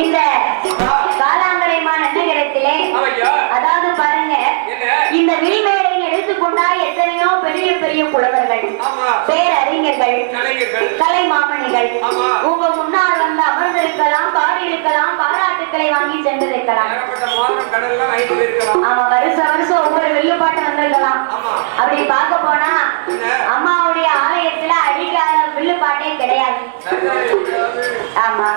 இந்த காலாங்கரைமான நகரத்திலே அதாவது பாருங்க இந்த விழிமேடை எடுத்துக்கொண்டா எத்தனையோ பெரிய பெரிய புலவர்கள் பேரறிஞர்கள் கலை மாமணிகள் உங்க முன்னால் வந்து அமர்ந்திருக்கலாம் பாடியிருக்கலாம் பாராட்டுக்களை வாங்கி சென்றிருக்கலாம். ஆமா வருஷம் வருஷம் ஒவ்வொரு வில்லுப்பாட்டு வந்திருக்கலாம். அப்படி பார்க்க போனா அம்மாவுடைய ஆலயத்துல அடிக்காத வில்லுப்பாட்டே கிடையாது. ஆமா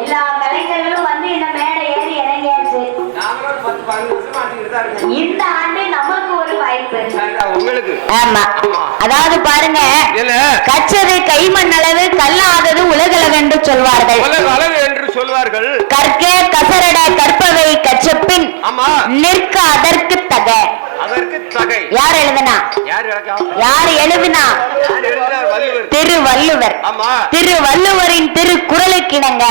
எல்லா கலைஞர்களும் வந்து இந்த மேடை ஏறி இறங்கியாச்சு. இந்த ஆண்டு நமக்கு ஒரு வாய்ப்பு. ஆமா அதாவது பாருங்க கச்சது கைமண் அளவு கல்லாதது உலகளவு என்று சொல்வார்கள். கற்க கசரட கற்பவை கச்சப்பின் நிற்க அதற்கு தக. யார் எழுதுனா? யார் எழுதுனா? திருவள்ளுவர். திருவள்ளுவரின் திருக்குறளுக்கிணங்க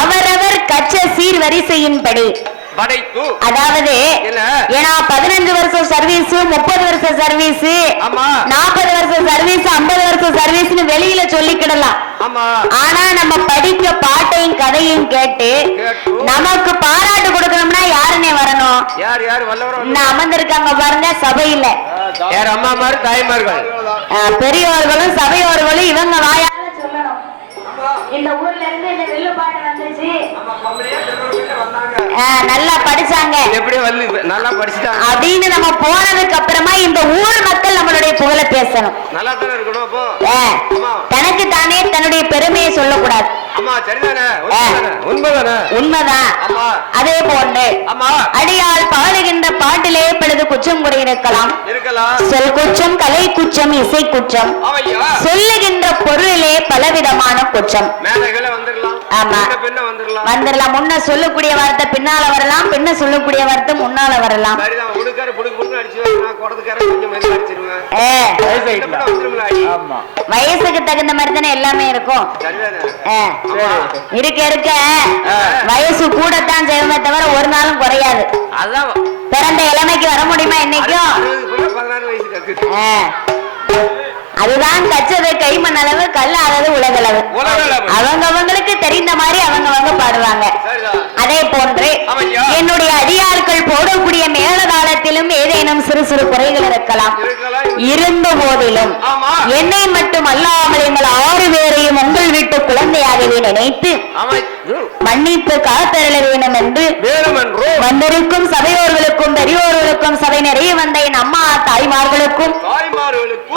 அவரவர் கச்ச சீர்வரிசையின்படி அதாவது ஏன்னா 15 வருஷம் சர்வீஸ் 30 வருஷம் சர்வீஸ் 40 வருஷம் சர்வீஸ் 50 வருஷம் சர்வீஸ் வெளியில சொல்லிக்கிடலாம். ஆனா நம்ம படிக்க பாட்டையும் கதையும் கேட்டு நமக்கு பாராட்டு கொடுக்கணும்னா யாருன்னே வரணும்? அமர்ந்திருக்காங்க பாருங்க சபையில அம்மாமார் தாய்மார்கள் பெரியவர்களும் சபையோர்களும் இவங்க வாயால சொல்லணும். இந்த ஊர்ல இருந்து இந்த வில்லுப்பாட்டு வந்துச்சு நல்லா படிச்சாங்க அப்படின்னு நம்ம போனதுக்கு அப்புறமா இந்த ஊர் மக்கள் நம்மளுடைய புகழ பேசணும். தனக்கு தானே தன்னுடைய பெருமையை சொல்லக்கூடாது. உண்மைதான். அதே போன்று அடியால் பாடுகின்ற பாட்டிலே பழுது குற்றம் கூட இருக்கலாம். சொல் குற்றம் கலை குற்றம் இசை குற்றம் சொல்லுகின்ற பொருளிலே பலவிதமான குற்றம். ஆமா வந்துடலாம். முன்ன சொல்லக்கூடிய வார்த்தை பின்னால வரலாம், பின்ன சொல்லக்கூடிய வார்த்தை முன்னால வரலாம். வயசுக்கு தகுந்த மாதிரி தானே எல்லாமே இருக்கும். இருக்க இருக்க வயசு கூடத்தான் செய்யுமே தவிர ஒரு நாளும் குறையாது. பிறந்த இளமைக்கு வர முடியுமா என்னைக்கும்? அதுதான் கச்சது கைமண் அளவு கல்லாதது உலகளவு. அவங்களுக்கு தெரிந்த மாதிரி அவங்க பாடுவாங்க. அதே போன்று என்னுடைய அடியார்கள் போடக்கூடிய மேலதாளத்திலும் ஏதேனும் சிறு சிறு குறைகள் இருக்கலாம். இருந்த போதிலும் என்னை மட்டும் அல்லாமல் எங்கள் 6 பேரையும் உங்கள் வீட்டு குழந்தையாகவே நினைத்து மன்னிப்பு காத்தருள வேண்டும் என்று வந்திருக்கும் சபையோர்களுக்கும் பெரியோர்களுக்கும் சபை நிறைய வந்த என் அம்மா தாய்மார்களுக்கும்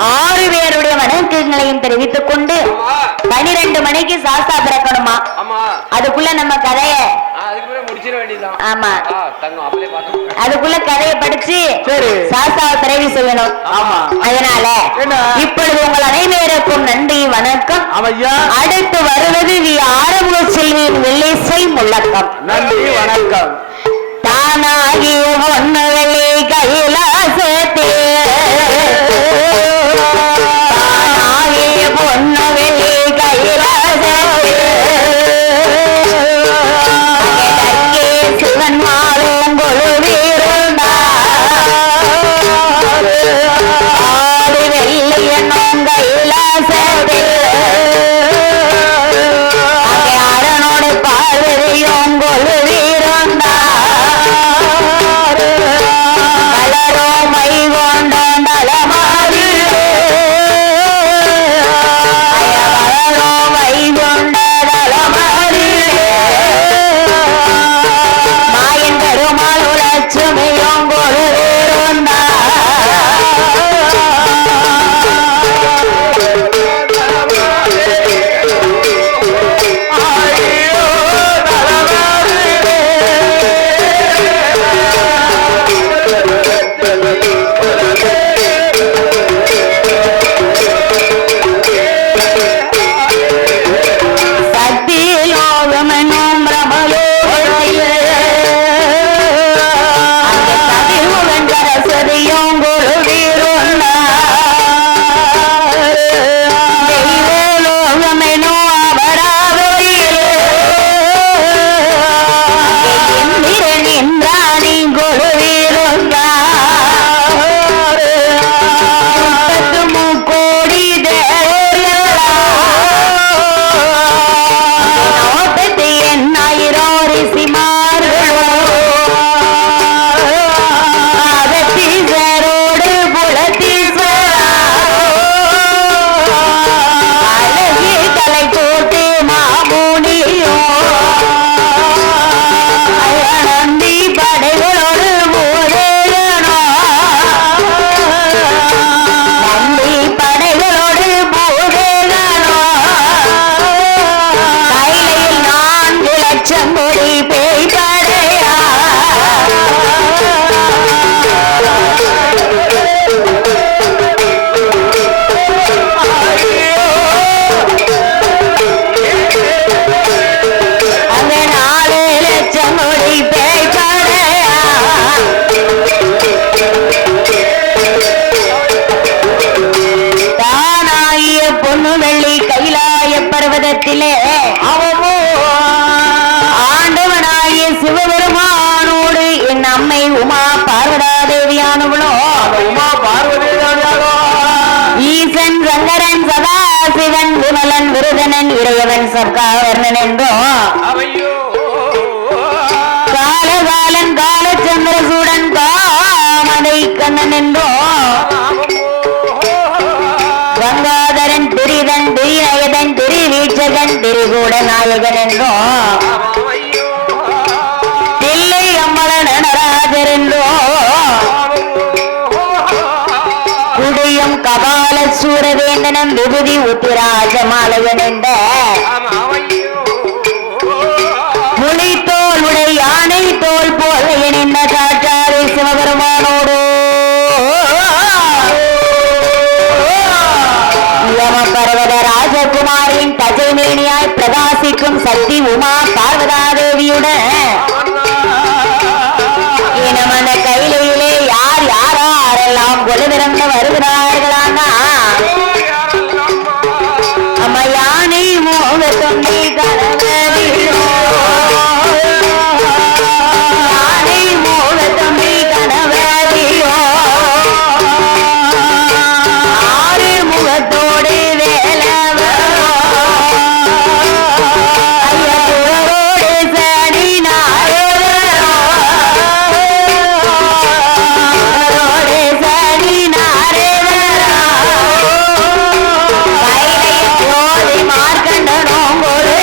6 பேருடைய வணக்கங்களையும் தெரிவித்துக் கொண்டு 12 மணிக்கு சாஸ்தா பிறக்கணுமா? அதுக்குள்ள நம்ம கதைய அதுக்குள்ள கதையை படிச்சு சாஸ்தாவை பிறவி செய்யணும். அதனால இப்பொழுது உங்கள் அனைவருக்கும் நன்றி வணக்கம். அடுத்து வருவது ஆரம்ப செல்வியின் வெள்ளிசை முழக்கம். நன்றி வணக்கம். தானாகிய ஒன்னு வெள்ளி கைலாசத்தே மை கொண்டாண்டல மாறி இடத்திலே ஆண்டவனாகிய சிவபெருமானோடு என் அம்மை உமா பார்வதா தேவியானவளோ உமா பார்வதி ஈசன் சங்கரன் சதாசிவன் விமலன் விருதனன் இறையவன் சர்க்காவர்ணன் என்றோ காலகாலன் காலச்சந்திரசூடன் காமதை கண்ணன் என்றோ கங்காதரன் திரிதன் திரிநயதன் திரிவீட்சகன் திரிகூட நாயகன் என்றோ தில்லை அம்மல நடராஜர் என்றோ குடியும் கபால சூரவேந்தனம் விபூதி உத்திராஜமாலயன் என்ற புலித்தோல் உடை யானை தோல் போல இணைந்த காற்றாரை சிவபெருமானோடு பர்வத ராஜகுமாரின் தஜைமேனியாய் பிரகாசிக்கும் சக்தி உமா பார்வதா தேவியுடன் இனமன கையிலே யார் யாரெல்லாம் கொலுவிறந்து வருகிறார்களானா அம்மா யானை மோக தொண்டி கனவிலோ யானை மோக தொண்டி கனவிலோ ஆறு முகத்தோடு வேலவோ ஐயரோடு சனி நாரோடு சனி நாரேவரா கைலை ஜோதி மார்க்கண்டனோம் ஒரு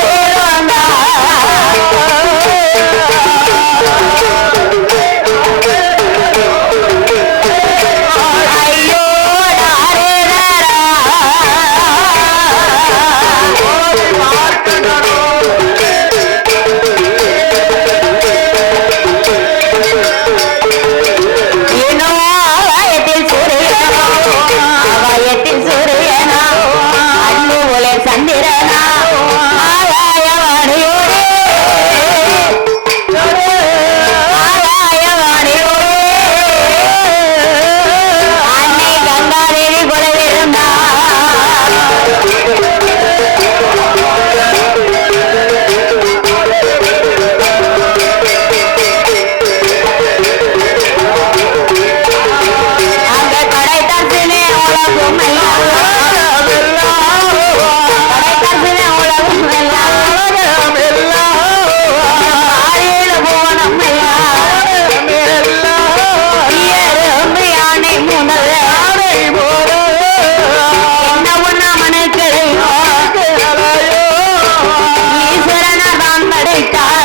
ஐயோ வயத்தில் சூரியனா அன்பு ஒளி சந்திரனா ஆகாயவாணியோடு அன்னை கங்காதேவி கொலைவிருந்தா அங்க கடைத்தரசினே உலகம் கடைத்தரசினே உலகம் ஆயிர போனம் எறும்பு யானை முனல் என்ன ஒன்னா மனுக்கு ஈஸ்வரனா தான் படைத்தார்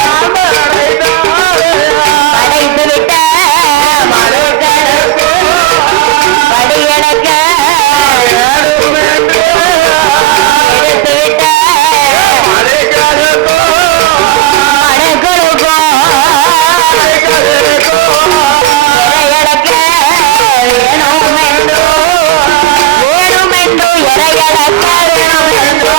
படைத்து விட்ட மனுக்களுக்கு படியடக்க எடுத்து விட்ட மனுக்களுக்கும் இறையடக்க வேணுமென்றோ இறையடக்க வேணுமென்றோ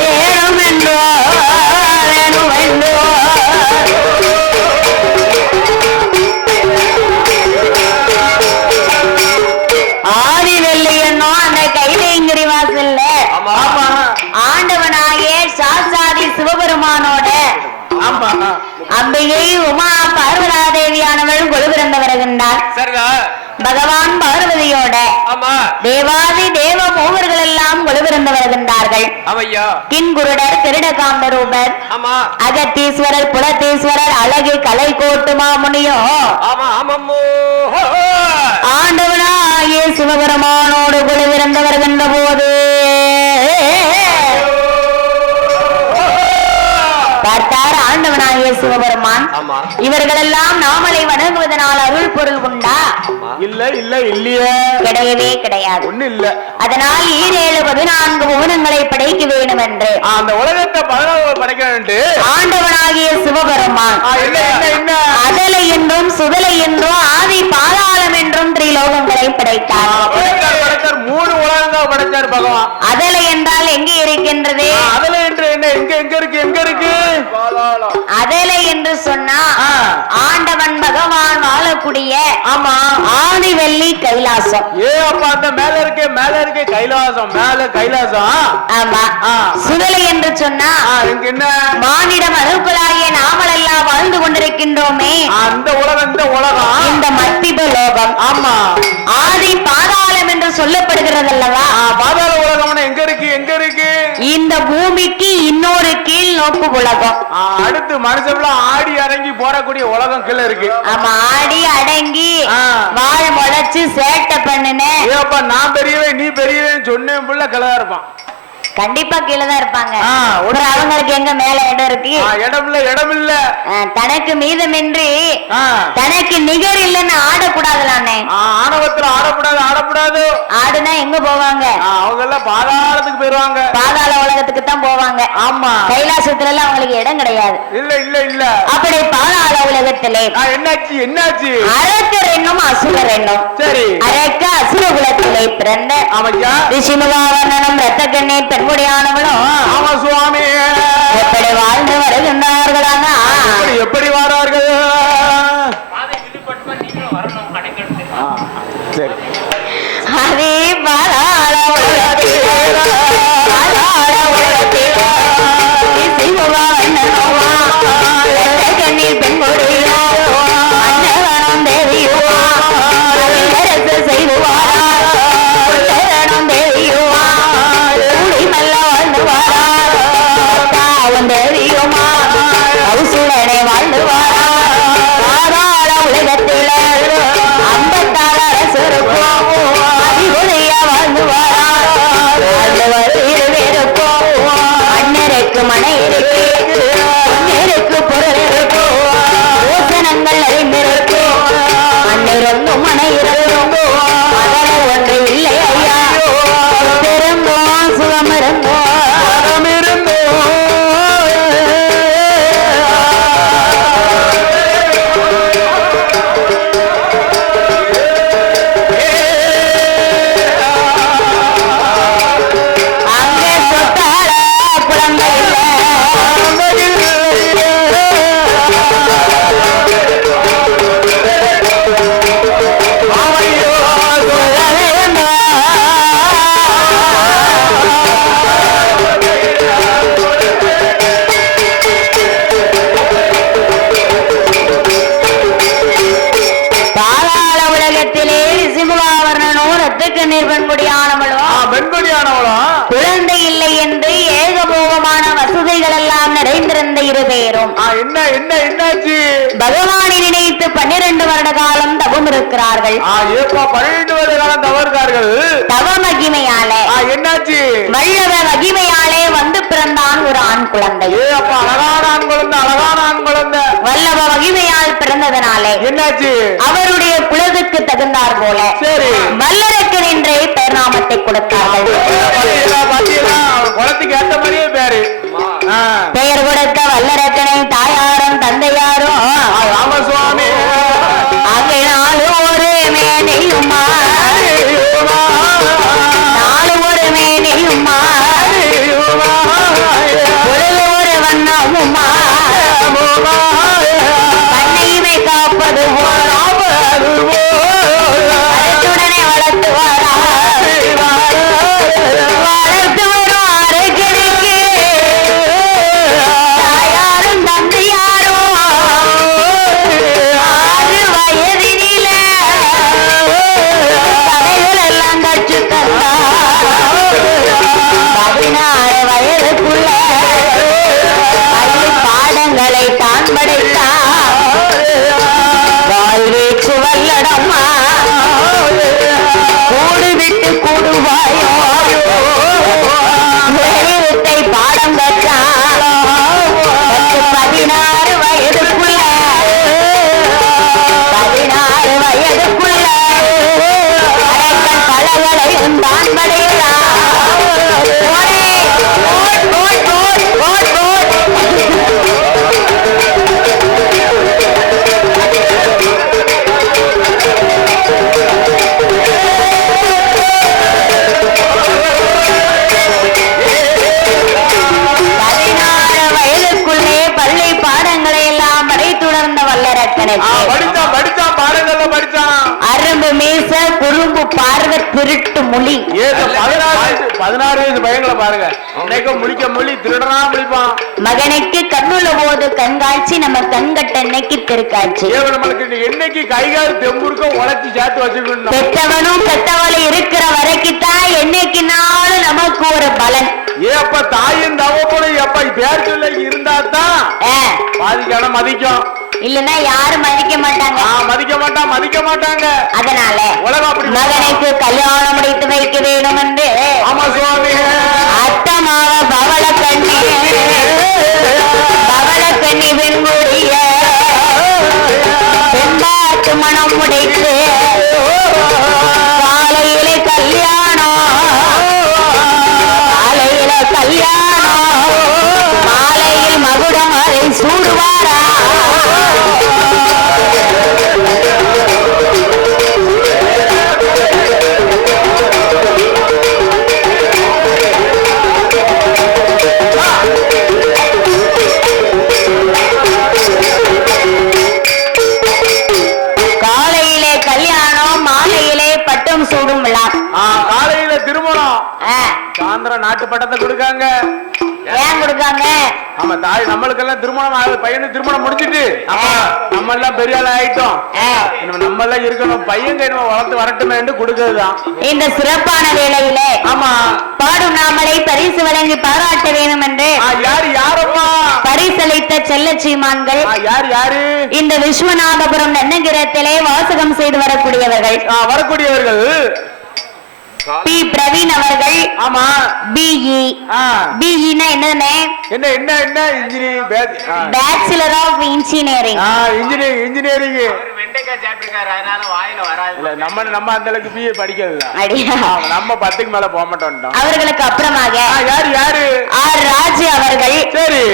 வேணுமென்றோ வேணுமென்றோ ஆதி வெள்ளையனோ அந்த கைலைங்கிரி வாசல்ல ஆண்டவனாகிய சாசாதி சிவபெருமானோட அம்பிகை உமா பார்வதா தேவியானவள் கொலுபிறந்து வருகின்றார் பகவான் பார்வதியோட தேவாதி தேவ மூவர்கள் எல்லாம் கொலுபிறந்து வருகின்றார்கள் கின்குருடர் திருடகாந்தரூபர் அகத்தீஸ்வரர் புலத்தீஸ்வரர் அழகு கலை கோட்டு மாமுனியோ ஆண்டவனாகிய சிவபெருமானோடு கொலுபிறந்து வருகின்ற போது பார்த்தார் ஆண்டவனாகிய சிவபெருமான் இவர்களெல்லாம் நாமலை வணங்குவதனால் அருள் பொருள் உண்டா இல்ல இல்ல இல்லையே கிடையவே கிடையாது ஒண்ணு இல்ல அதனால் 14 புவனங்களை படைக்க வேண்டும் என்று அந்த உலகத்தை 14 படைக்க வேண்டும் ஆண்டவனாகிய சிவபெருமான் அதலை என்றும் சுதலை என்றும் ஆதி பாதாளம் என்றும் திரிலோகங்களை படைத்தார் 3 உலகங்கள் படைத்தார் பகவான் அதலை என்றால் எங்கே இருக்கின்றது அதலை என்று என்ன எங்க இருக்கு அதலை என்று சொன்னா ஆண்டவன் பகவான் வாழக்கூடிய ஆமா ஆதி வெள்ளி கைலாசம். அப்பா அந்த மேல இருக்கே கைலாசம், மேல கைலாசம். ஆமா. சுடலை என்று சொன்னா என்ன மானிட மனுக்களாகிய நாமெல்லாம் வாழ்ந்து கொண்டிருக்கின்றோமே அந்த உலகம், இந்த மத்திப லோகம். ஆமா. ஆதி பாதாளம் என்று சொல்லப்படுகிறது அல்லவா? பாதாள உலகம் எங்க இருக்கு? இந்த பூமிக்கு இன்னொரு கீழ் நோக்கு உலகம். அடுத்து மனுஷன் ஆடி அடங்கி போறக்கூடிய உலகம் கீழே இருக்கு. ஆமா, ஆடி அடங்கி வாழை முளைச்சு சேட்டை பண்ணுனேன். நான் பெரியவன் நீ பெரியவன் சொன்னேன் புள்ள கிளதா இருப்பான். கண்டிப்பா கீழே தான் இருப்பாங்க. அவங்களுக்கு எங்க மேல இடம் இருக்கு? இடம் இல்ல. தனக்கு மீதமின்றி தனக்கு நிகர் இல்லைன்னு ஆடக்கூடாதுலானே. ஆணவத்துல ஆடக்கூடாது. ஆடுனா எங்க போவாங்க? அவங்க எல்லாம் பாதாளத்துக்கு போயிருவாங்க. பாதாள உலகத்துக்கு தான் போவாங்க. ஆமா. கைலாசத்துல எல்லாம் அவங்களுக்கு இடம் கிடையாது. இல்ல. அப்படி பாதாள உலகத்திலே என்னாச்சு? அரக்கர் என்னும் அசுரர் என்னும். சரி. அரக்க அசுர குலத்திலே பிறந்த ரிஷிமுகாவர்ணனும் ரத்த கண்ணீர் பெண்முடியானவளும் ஆமா சுவாமி எப்படி வாழ்ந்து வருகின்றார்களான எப்படி வாரார்கள்? சரி. அதே பாதாள உலகத்திலே கண்ணீர் பெண்முடியா அன்னவனம் தேவியுவா அரசு செய்துவாரா தேவியுவா கூடி மெல்ல வாழ்ந்துவாரா தேவியுமா கௌசுடனே வாழ்ந்துவாரா பாதாள உலகத்தில 56 அரசருக்கும் அதிபதிய வாழ்ந்துவாரா இருவேருக்கும் அண்ணருக்கு மனை இருக்கு, அண்ணருக்கு பொருள் இருக்கும், யோசனங்கள் அறிந்திருக்கும், அண்ணருந்தும் மனை இருக்கும், அதன ஒன்று இல்லை ஐயா, பெருந்தோம் சுகம் இருந்தோம். குழந்தை இல்லை என்று ஏகபோகமான வசதிகள் எல்லாம் நிறைந்திருந்த இருவேரும் என்னாச்சு? பகவானை நினைத்து 12 வருட காலம் தவம் இருக்கிறார்கள். 12 வருட காலம் தவறுகிறார்கள். தவ மகிமையாலே என்னாச்சு? வல்லவ மகிமையாலே வந்து பிறந்தான் ஒரு ஆண் குழந்தை. அழகான ஆண் குழந்தை வல்லவ மகிமையால் பிறந்ததனாலே என்னாச்சு? அவருடைய குலத்துக்கு தகுந்தார் போல சரி வல்லரக்கு நின்றே பெயர்நாமத்தை கொடுத்தார்கள். குளத்துக்கு ஏற்ற மாதிரியே பேரு பெயர் கொடுத்த வல்லரக்கனை தாயாரும் தந்தையாரும் ராமசுவாமி அகினாலும் ஒரு மேனையுமா நாலு ஒரு மேனையுமா ஒரு வண்ணமுமா கண்ணையுமே காப்பது போலுடனே வளர்த்து வரும் திருட்டு மொழி. 16 வயசு பையங்களை பாருங்க, இன்னைக்கு முழிக்க மொழி திருடனா முழிப்பான். மகனுக்கு கண்ணுள்ள போது கண்காட்சி, நம்ம கண்கட்ட இன்னைக்கு திருக்காட்சி. நம்மளுக்கு என்னைக்கு கைகால் தெம்புருக்க உழைச்சி சேர்த்து வச்சுக்கணும். பெற்றவனும் பெற்றவளும் இருக்கிற வரைக்குத்தான் என்னைக்கு நாளும் நமக்கு ஒரு பலன். ஏப்ப தாயின் தவப்போல எப்ப பேர் சொல்ல இருந்தா தான் பாதிக்கான மதிக்கும், இல்லன்னா யாரும் மதிக்க மாட்டாங்க. மதிக்க மாட்டாங்க. அதனால உலகம் அப்படி மகனுக்கு கல்யாணம் முடித்து வைக்க வேண்டும் என்று ஆமா சுவாமி அத்தமாவ பவள கண்ணி வெண்குடிய பெண்பாட்டு மனம் முடித்து காலையிலே கல்யாணம் மாலையில் மகுடம் அதை சூடுவாரா. காலையிலே கல்யாணம், மாலையிலே பட்டம் சூடும் விழா. காலையில திருமணம், சாயந்தரம் நாட்டு பட்டத்தை கொடுக்காங்க. ஏன் கொடுக்காங்க? ஆமா தாய் நம்மளுக்கெல்லாம் திருமணம் ஆகுது, பையனுக்கு திருமணம் முடிச்சிட்டு நம்ம எல்லாம் பெரிய ஆள் ஆயிட்டோம், நம்ம எல்லாம் இருக்கணும், பையன் கை நம்ம வளர்த்து வரட்டுமே என்று கொடுக்கிறதுதான் இந்த சிறப்பான வேளையிலே. ஆமா பாடும் நாமளை பரிசு வழங்கி பாராட்ட வேணும் என்று யாரம்மா பரிசளித்த செல்ல சீமான்கள் யாரு இந்த விஸ்வநாதபுரம் நன்னகிரத்திலே வாசகம் செய்து வரக்கூடியவர்கள் பி பிரவீன் அவர்கள். ஆமா பிஇ. பிஇனா என்னன்னு? என்ன engineering, bachelor of engineering. Engineering வெண்டைக்காய் சாப்பிட்டுருக்காரு, அதனால வாயில வராது. இல்ல நம்ம அந்த அளவுக்கு பிஏ படிக்கல, நம்ம 10க்கு மேல போக மாட்டோம். அவர்களுக்கு அப்புறமாக யாரு ஆர் ராஜு அவர்கள். சரி,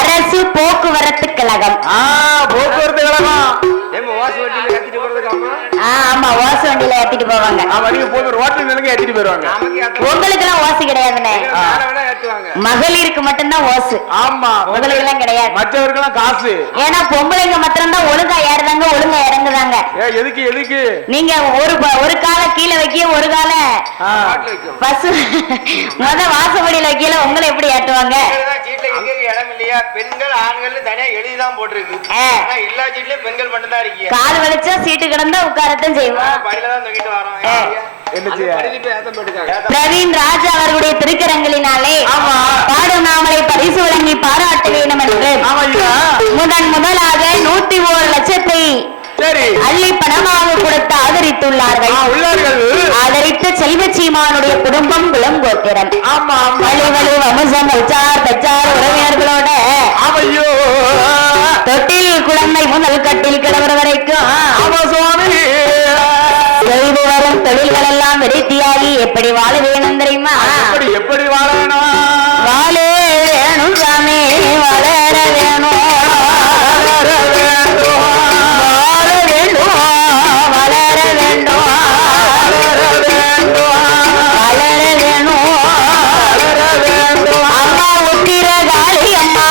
அரசு போக்குவரத்து கழகம். போக்குவரத்து கழகம். ஆமா, ஓசு வண்டியில ஏத்திட்டு போவாங்க. உங்களுக்கு எல்லாம் ஓசு கிடையாதுண்ணே, மகளிருக்கு மட்டும்தான் ஓசு. ஆமா, உங்களுக்கு எல்லாம் கிடையாது. மற்றவர்கள் காசு. ஏன்னா பொம்பளைங்க மாத்திரம்தான் ஒழுங்கா ஏறுதாங்க, ஒழுங்கா இறங்குதாங்க. எதுக்கு நீங்க ஒரு கால கீழே வைக்க, ஒரு கால பசு வாசப்படியில வைக்கல, உங்களை எப்படி ஏற்றுவாங்க? இடம் இல்லையா? பெண்கள் ஆண்கள் தனியா எழுதிதான் போட்டிருக்கு, எல்லா சீட்லயும் பெண்கள் மட்டும் தான் இருக்கீங்க. கால் வலிச்சா சீட்டு கிடந்தா உட்காரத்தான் செய்வோம். பையிலதான் தூக்கிட்டு வரோம். பிரவீன் ராஜ் அவர்களுடைய திருக்கரங்களினாலே பாடும் நாமளை பரிசு வழங்கி பாராட்ட வேண்டும் என்று முதலாக 101 லட்சத்தை அள்ளி பணமாக கொடுத்து ஆதரித்துள்ளார்கள். ஆதரித்த செல்வச்சீமானுடைய குடும்பம் குளங்கோத்திரம். வழி வம்சம் பெற்றார் உறவினர்களோட தொட்டில் குழந்தை முதல் கட்டில் கிடவர் வரைக்கும் செய்து வரும் தொழில்கள் எல்லாம் வெடித்தியாகி எப்படி வாழ வேணும் தெரியுமா? எப்படி வாழ வேணும்? வாழ வேணும் சாமி, வளர வேணும், அம்மா உத்திர காளி அம்மா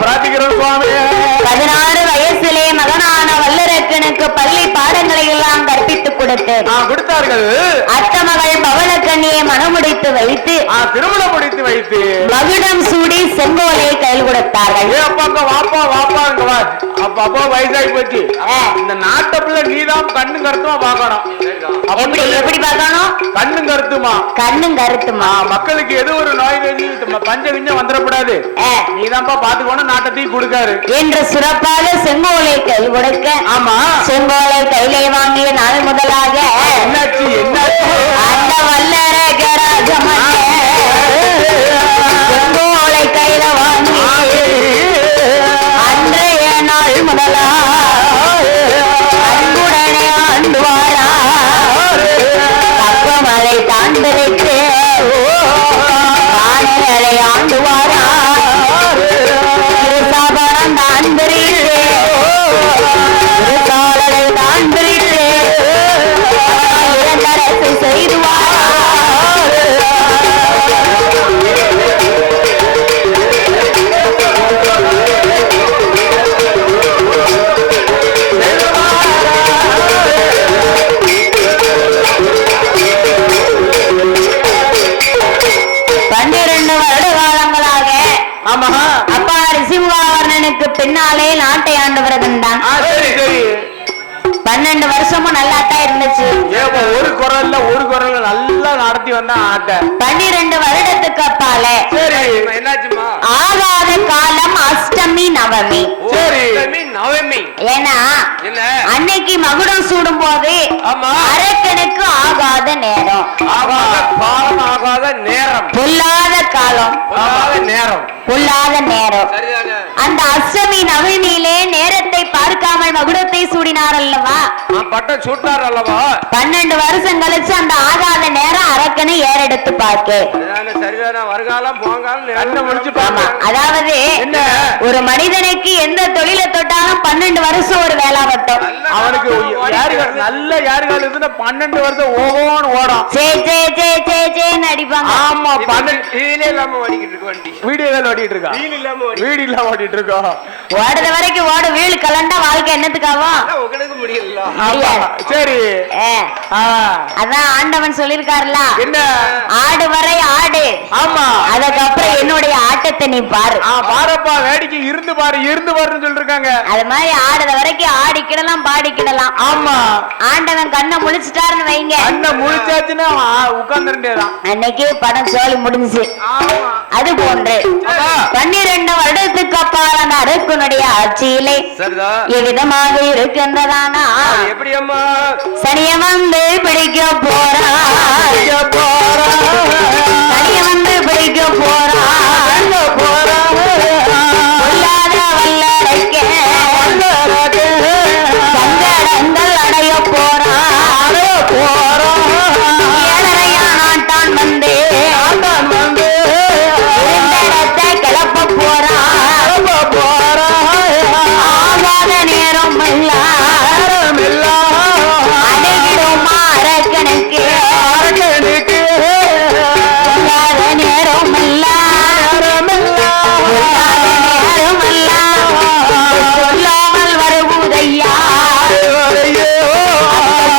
பிரார்த்திக்கிறோம் சுவாமி. 16 வயசிலே மகனான வல்லரக்கனுக்கு பள்ளி பாடங்களை எல்லாம் கற்பித்துக் கொடுத்து கொடுத்தார்கள். அத்தமகள் பவளக்கண்ணியை மனமுடித்து வைத்து திருமணம் முடித்து வைத்து மகுடம் சூடி செங்கோலை கையில் கொடுத்தார்கள். அப்பாங்க வாப்பா வாப்பா இங்க வா. அப்பா வயசாகி போச்சு. இந்த நாட்டப்புல நீதான் கண்ணு கருத்துமா பாக்கணும். எப்படி பார்க்கணும்? கண்ணும் கருத்துமா. கண்ணும் கருத்துமா. மக்களுக்கு எது ஒரு நோய் பஞ்ச கிஞ்சம் வந்துடக்கூடாது. நீதான்ப்பா பாத்துக்கணும். நாட்டத்தையும் கொடுக்காரு என்று சிறப்பாக செங்கோலை கையில் கொடுக்க. ஆமா, செங்கோலை கையிலே வாங்கிய நாள் முதலாக என்னாச்சு என்னாச்சு அந்த வல்லரகராஜமன் செங்கோலை கையில வாங்கி அன்றைய நாள் முதலா அன்புடனே ஆண்டு வாரா தப்பமலை தாண்டிருக்கு ஆணைகளை ஆண்டு வாரா சாபனம் தாண்டிருக்கு சாலை தாண்டிருக்கு இரண்டரசு செய்து வாரா. அப்பா ரிசிவாவர்ணனுக்கு பின்னாலே நாட்டை ஆண்டவரதன் தான். 12 வருஷமும் நல்லாத்தான் இருந்துச்சு. ஒரு குரல்ல நல்லா நடத்தி வந்தா ஆட்ட. 12 வருடத்துக்கு அப்பால என்னாச்சுமா? ஆகாத காலம் அஷ்டமி நவமி. நவமி ஏன்னா அன்னைக்கு மகுடம் சூடும் போது அரக்கனுக்கு ஆகாத நேரம். ஆகாத நேரம். பொல்லாத காலம். பொல்லாத நேரம். அந்த அஷ்டமி நவமியிலே நேரத்தை பார்க்காமல் மகுடத்தை சூடினார் அல்லவா? பட்டம் சூட்டார் அல்லவா? 12 வருஷம் கழிச்சு அந்த ஆகாத நேரம் அரக்கனை ஏறெடுத்து பார்க்க. சரிதான வருகாலம் போகாலம் முடிச்சு. அதாவது ஒரு மனிதனுக்கு எந்த தொழிலை தொட்டாலும் 12 வருஷம் ஒரு வேளாவட்டம். அவனுக்கு நல்ல யாருகால இருந்து 12 வருஷம் ஓகோன்னு ஓடும். அடிப்பாங்க. ஆமா, 12 இல்லாம ஓடிக்கிட்டு இருக்கு வண்டி. வீடியோல ஓடிட்டு இருக்கா? வீடு இல்லாம ஓடிட்டு இருக்கோம். ஓடுற வரைக்கும் ஓடு. வீடு கலண்டா வாழ்க்கை என்னத்துக்காகும்? உங்களுக்கு முடியல. சரி, அதான் ஆண்டவன் சொல்லிருக்காருல, என்ன ஆடு வரை ஆடு. ஆமா, அதுக்கப்புறம் என்னுடைய ஆட்டத்தை நீ பாரு. பாருப்பா, வேடிக்கை இருந்து பாருன்னு சொல்லிருக்காங்க. அது மாதிரி ஆடுற வரைக்கும் ஆடிக்கிடலாம் பாடிக்கிடலாம். ஆமா, ஆண்டவன் கண்ணை முழிச்சிட்டாருன்னு வைங்க. கண்ணை முழிச்சாச்சுன்னா உட்கார்ந்துட்டேதான். அன்னைக்கு படம் சோழி முடிஞ்சு. அது போன்று 12 வருடத்துக்கு அப்பால் அந்த அரக்கனுடைய ஆட்சியிலே எவ்விதமாக இருக்கின்றதானா எப்படி அம்மா சனிய வந்து பிடிக்க போறா, சனிய வந்து பிடிக்க போறா, பொல்லாத வல்லரைக்க சங்கடங்கள் அடைய போறா. ஏழரையா நாட்டான் வந்து இடத்தை கிளப்ப போறா. ஆகாத நேரம் அடைகிடுமா அரக்கனுக்கு? பொல்லாத நேரம் சொல்லாமல் வருவதையா,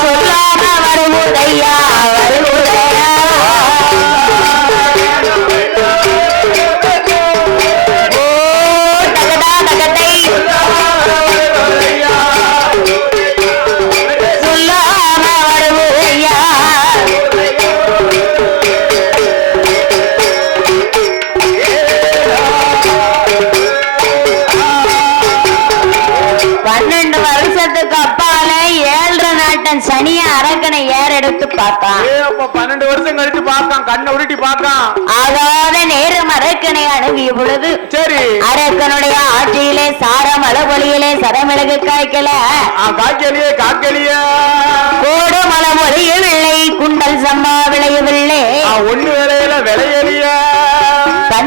சொல்லாம வருவதையா, வருவதையா. தகடா தகத்தை சொல்லாம வருவதையா. பன்னெண்டு வருஷத்துக்கு அப்பால 7 நாட்டன் சனிய அரக்கனை ஏறெடுத்து பார்த்தான். 12 வருஷம் கழிச்சு பார்த்தான். கண்ணை உருட்டி பார்த்தான். ஆகாத நேரம் அரக்கனை அணுகிய பொழுது சரி, அரக்கனுடைய ஆட்சியிலே சார மலபொலியிலே சரமிளகு காய்க்கல, காக்கலியே கோடு மலமொழியவில்லை, குண்டல் சம்பா விளையவில்லை. ஒண்ணு வேலையில விளையலிய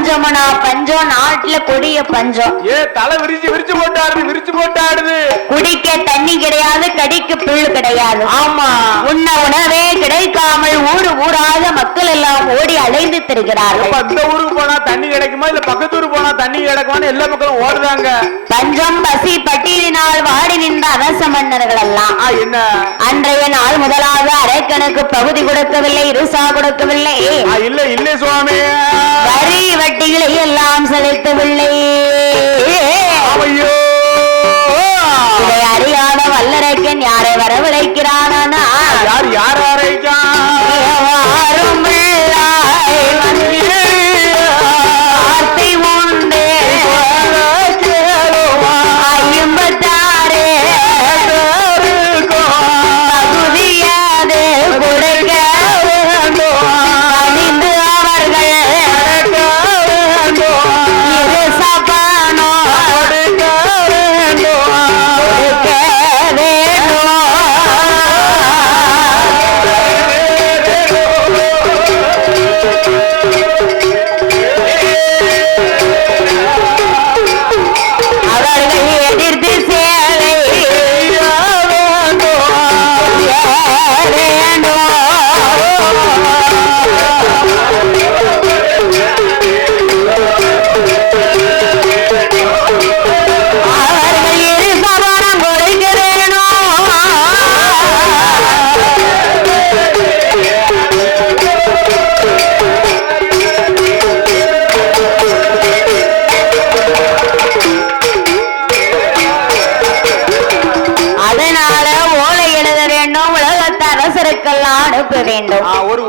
பஞ்சமனா பஞ்சம், நாட்டுல கொடிய பஞ்சம். தலை விரிச்சு போட்டாடுது. குடிக்க தண்ணி கிடையாது, கடிக்க புல்லு கிடையாது. ஆமா, உண்ண உணவே கிடைக்காமல் ஊராக மக்கள் எல்லாம் ஓடி அலைந்து திரிகிறார்கள். இந்த ஊருக்கு போனா தண்ணி கிடைக்குமா, இல்ல பக்கத்து ஊருக்கு போனா தண்ணி கிடைக்குமான்னு எல்லா மக்களும் ஓடுதாங்க. பஞ்சம் பசி பட்டியலினால் வாடி நின்ற அரச மன்னர்கள் எல்லாம் என்ன அன்றைய நாள் முதலாக அரைக்கணக்கு பகுதி கொடுக்கவில்லை, இருசா கொடுக்கவில்லை. இல்ல சுவாமி, வரி வட்டிகளை எல்லாம் செலுத்தவில்லை. இதை அறியாத வல்லரைக்கன் யாரை வரவழைக்கிறானா? யார் அரைக்கான்?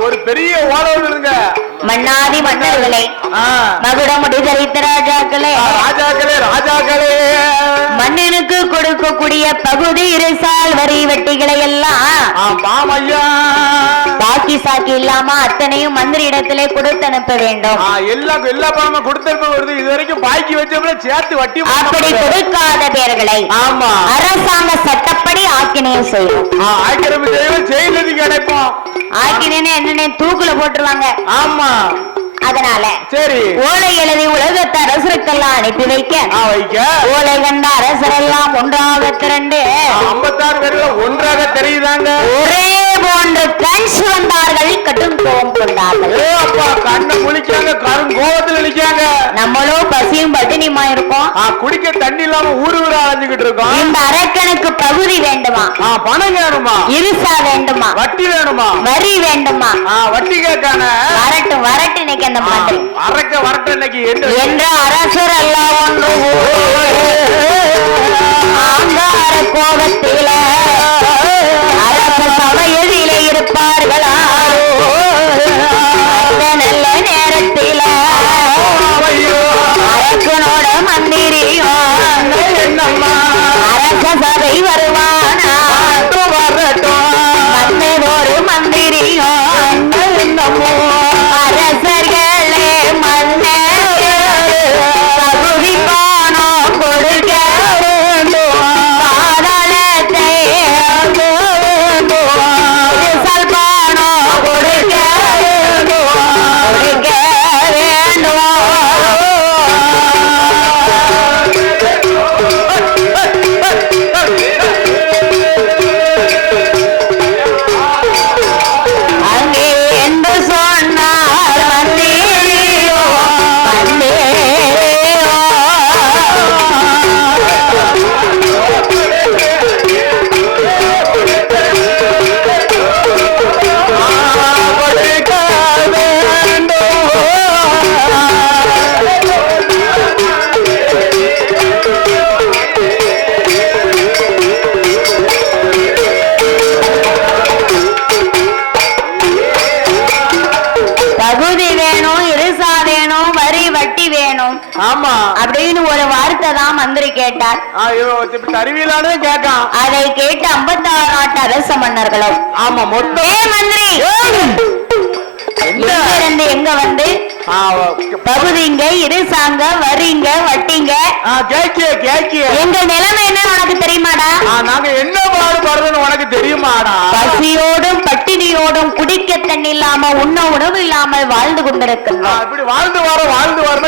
ஒரு பெரிய ஓலோடு இருங்க. மன்னாதி மன்னர்களே, மகுடமுடி தரித்த ராஜாக்களே, மன்னனுக்கு கொடுக்கக்கூடிய பகுதி இருசால் வரி வெட்டிகளை எல்லாம் பாக்கி சாக்கி இல்லாம அத்தனையும் மந்திரி இடத்திலே கொடுத்து அனுப்ப வேண்டும். எல்லா பணமும் கொடுத்து வருது. இது வரைக்கும் பாக்கி வச்ச சேர்த்து வட்டி அப்படி கொடுக்காத பேர்களை அரசாங்க சட்டப்படி ஆக்கினையும் செய்யும். ஆக்கிரமி செய்வது கிடைப்போம். ஆக்கினேன்னு என்னன்னு தூக்குல போட்டுருவாங்க. ஆமா, அதனால சரி, ஓலை எழுதி உலகத்து அரசருக்கெல்லாம் அனுப்பி வைக்க ஓலை கண்ட அரசரெல்லாம் ஒன்றாக திரண்டு 56 பேர்கள் ஒன்றாக தெரியுதாங்க. ஒரே போன்று கண் சிவந்தார்கள், கடும் கோபம் கொண்டார்கள். கண்ணை முழிக்காங்க, கரும் கோபத்தில் இழிக்காங்க. நம்மளும் பசியும் பட்டினியுமா இருக்கோம், குடிக்க தண்ணி இல்லாம ஊரு அலைஞ்சுகிட்டு இருக்கோம். இந்த அரக்கனுக்கு பகுதி வேண்டுமா, பணம் வேணுமா, இருசா வேண்டுமா, வட்டி வேணுமா, வரி வேண்டுமா, வட்டி கேட்கான வரட்டு இன்னைக்கு அந்த மாதிரி வரட்டு இன்னைக்கு என்ற அரசர் எல்லாம் ஒன்று ஆங்கார கோபத்தில அரச சபையிலே இருப்பார்களா? நல்ல நேரத்தில அரசனோட மந்திரியும் அரச சபை வருவானா? மன்னதொரு மந்திரியும் அரசர்களே மன்ன பகுதி பானம் கொடுக்க பாதாளத்தை சல்பானம் கொடுக்க அங்கே என்று சொன்னார் மந்திரியோ பகுதி வேணும், இருசா வேணும், வரி வட்டி வேணும். ஆமா, அப்படின்னு ஒரு வார்த்தை தான் மந்திரி கேட்டார். அறிவியலானே கேட்கான். அதை கேட்டு 56 நாட்டு அரச மன்னர்களும் ஆமா மொத்தம் மந்திரி எங்க இருந்து எங்க வந்து பகுதிங்க இருசாங்க வரிங்க வட்டிங்க கேக்கிய எங்க நிலைமை என்ன உனக்கு தெரியுமாடா? நாங்க என்ன பாடுபடுறோம்னு உனக்கு தெரியுமாடா? பசியோடும் பட்டினியோடும் குடிக்க தண்ணி இல்லாம உண்ண உணவு இல்லாமல் வாழ்ந்து கொண்டிருக்கிறோம். இப்படி வாழ்ந்து வர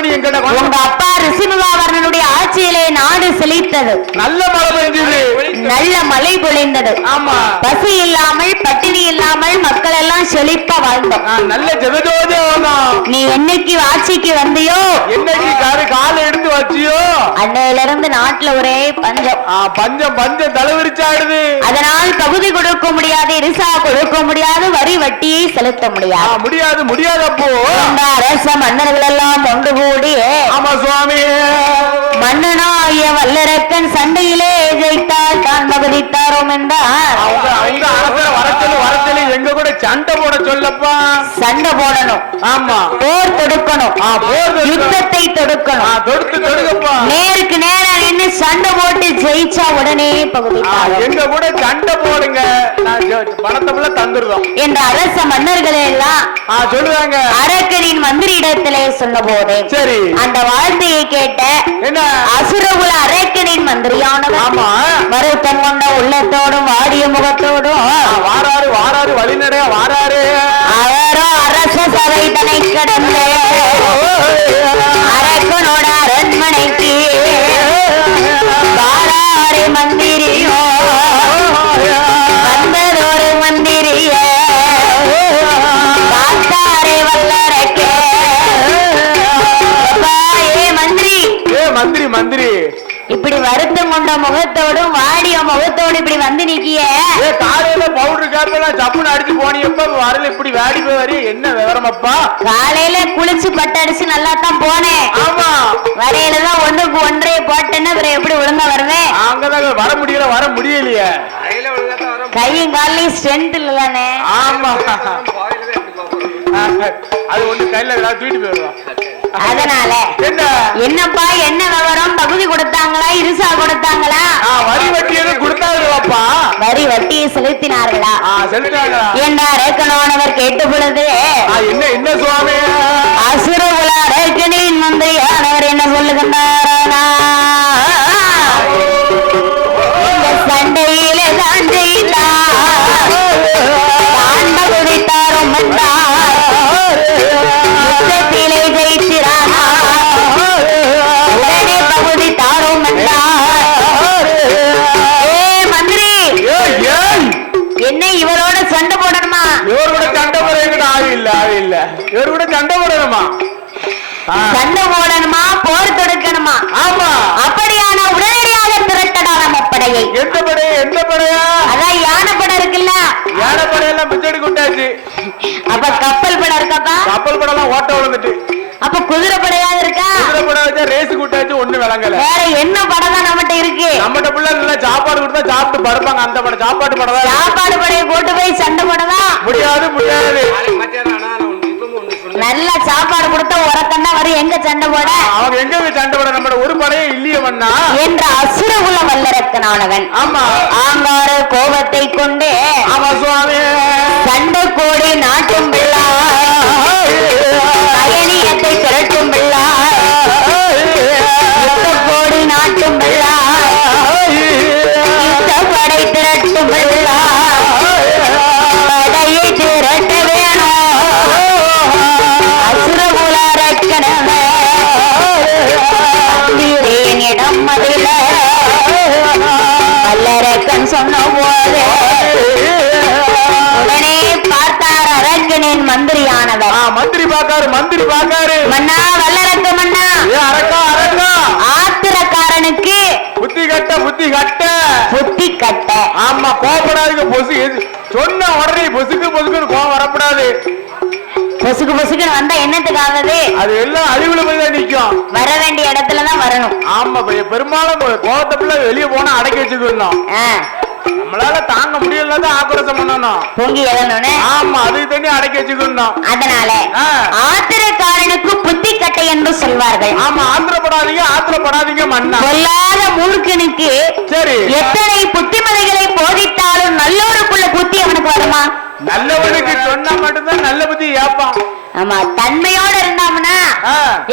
நீ எங்க உங்க அப்பா ரிஷிமுகாவர்ணனுடைய ஆட்சியிலே நாடு செழித்தது. நல்ல மழை பெய்ஞ்சது, நல்ல மழை பொழிந்தது. ஆமா, பசி இல்லாமல் பட்டினி இல்லாமல் மக்கள் எல்லாம் செழிப்பா வாழ்ந்தோம். நல்ல ஜெகஜோதி ஆனோம். நீ என்னைக்கு ஆட்சிக்கு வந்தியோ, என்னைக்கு காலை எடுத்து வச்சியோ, அன்னையில இருந்து நாட்டுல ஒரே பஞ்சம். பஞ்சம் தலைவிரிச்சாடுது. அதனால் பகுதி கொடுக்க முடியாது, இரிசா கொடுக்க முடியாது, வரி வட்டியை செலுத்த முடியாது அப்போ அரச மன்னர்கள் எல்லாம் ஒன்று கூடி, ஆமா சுவாமி, மன்னனாகிய வல்லரக்கன் சண்டையிலே ஜெயித்தால் தான் பகுதித்தாரோம் என்றார். அவங்க வரச்சொல்லி எங்க கூட சண்டை போட சொல்லப்பா. சண்டை போடணும், ஆமா, போர் தொடுக்கணும், யுத்தத்தை தொடுக்கணும், தொடுக்கப்பா. நேருக்கு நேரா நின்று சண்டை போட்டு ஜெயிச்சா உடனே பகுதி எங்க கூட சண்டை போடுங்க, பணத்தை தந்துருவோம் என்ற அரச மன்னர்கள் எல்லாம் சொல்லுவாங்க. அரக்கனின் மந்திரியிடத்திலே சொன்ன போது சரி அந்த வார்த்தையை கேட்ட என்ன அசுரகுல அரக்கனின் மந்திரியானவர், ஆமா, வருத்தம் கொண்ட உள்ளத்தோடும் வாடிய முகத்தோடும் வாராரு வழிநடைய வாராரு. அவரோ அரச சபை தனை கடந்து அரக்கனோட அரண்மனைக்கு வாராரு மந்திரியோ, வந்ததொரு மந்திரிய பார்த்தாரே வல்லரக்கே. மந்திரி இப்படி வருத்தம் கொண்ட முகத்தோடும் வாடிய முகத்தோடு இப்படி வந்து நிக்கிய. காலையில பவுடர் கேப்பல சப்புன்னு அடிச்சு போனியப்ப வரல, இப்படி வாடி போய் வரைய என்ன விவரமப்பா? காலையில குளிச்சு பட்டடிச்சு நல்லா தான் போனேன். ஆமா, வரையில தான் ஒண்ணுக்கு ஒன்றே போட்டேன்னு அப்புறம் எப்படி ஒழுங்கா வருவேன்? அங்கதான் வர முடியலையே, கையும் காலையும் ஸ்ட்ரென்த் இல்லதானே. ஆமா, அது ஒண்ணு கையில தூக்கிட்டு போயிடுவோம். அதனால என்னப்பா என்ன விவரம்? பகுதி கொடுத்தாங்களா, இருசா கொடுத்தாங்களா? வரி வட்டி எதுவும் கொடுத்தாங்களா? வரி வட்டியை செலுத்தினார்களா என்ன அரக்கனோனவர் கேட்ட பொழுது என்ன சுவாமி, அசுரகுல அரக்கனின் மந்திரியானவர் என்ன சொல்லுகின்றாரா? இந்த சண்டையில தான் ஜெயித்தார், தான் பகுதித்தாரும் யுத்தத்திலே ஜெயித்திரானா, உடனே பகுதி தாரும் மந்திரி. என்ன இவரோட சண்டை போடணுமா? இவரோட சண்டை போட ஆவில்ல, இவரோட சண்டை போடணுமா? சண்டை போடணுமா, போர் தொடுக்கணுமா? ஆமா, அப்படியான உடனடியாக திரட்டடா நம்ம படையை. எந்த படையா? அதான் யானை படம் இருக்குல்ல, யானை படையெல்லாம் பிச்சடி கொண்டாச்சு. அப்ப கப்பல் படம் இருக்கப்பா? கப்பல் படம் ஓட்ட விழுந்துட்டு. அப்ப குதிரை படையாவது இருக்கா? குதிரை படம் வச்சா ரேஸ் கூட்டாச்சு, ஒண்ணு விளங்கல. வேற என்ன படம் தான் நம்மகிட்ட இருக்கு? நம்மகிட்ட புள்ள நல்லா சாப்பாடு கொடுத்தா சாப்பிட்டு படுப்பாங்க, அந்த படம் சாப்பாட்டு படம் தான். சாப்பாடு படையை போட்டு போய் சண்டை போடலாம் முடியாது. நல்ல சாப்பாடு கொடுத்தா உரக்கண்ணா வரும், எங்க சண்டை போட? அவங்க எங்க சண்டை போட? நம்ம ஒரு படையே இல்லையே மன்னா என்ற அசுரகுல வல்லரக்கனானவன், ஆமா, ஆங்கார கோபத்தை கொண்டு, ஆமா சுவாமி, சண்டை கோடி நாட்டும் பிள்ளா, பயணியத்தை திரட்டும் பிள்ளா, கோடி நாட்டும் பிள்ளா, படை திரட்டும் பிள்ளா, படையை திரட்ட வேணும் அசுரகுல அரக்கனவே. இடம் மதில வல்லரக்கன் சொன்ன போது உடனே பார்த்தார் அரக்கனின் மந்திரியானவர். மந்திரி பாக்காரு மன்னா, வல்லரக்க மன்னா, அரக்கா ஆத்திரக்காரனுக்கு புத்தி கட்ட. ஆமா, கோபப்படாதுங்க. பொசு சொன்ன உடனே பொசுக்குன்னு கோபம் வரப்படாது. பொசுக்கு வந்தா என்னத்துக்காகது? அது எல்லாம் அழிவுல போய் தான் நிக்கும். வர வேண்டிய இடத்துலதான் வரணும். ஆமா, பெரும்பாலும் கோபத்தை பிள்ளை வெளியே போனா அடக்கி வச்சுக்கணும். நம்மளால தாங்க முடியல ஆக்ரோஷம் பண்ணணும், பொங்கி எழணும். ஆமா, அதுக்கு தண்ணி அடக்கி வச்சுக்கணும். அதனால ஆத்திரக்காரனுக்கு புத்தி கட்டை என்று சொல்வார்கள். ஆமா, ஆத்திரப்படாதீங்க மன்னா. கொல்லாத மூர்க்கனுக்கு சரி எத்தனை புத்திமதிகளை போதித்தாலும் நல்லோருக்குள்ள புத்தி அவனுக்கு வருமா? நல்லவனுக்கு சொன்னா மட்டும்தான் நல்ல புத்தி ஏப்பான். ஆமா, தன்மையோட இருந்தாம்னா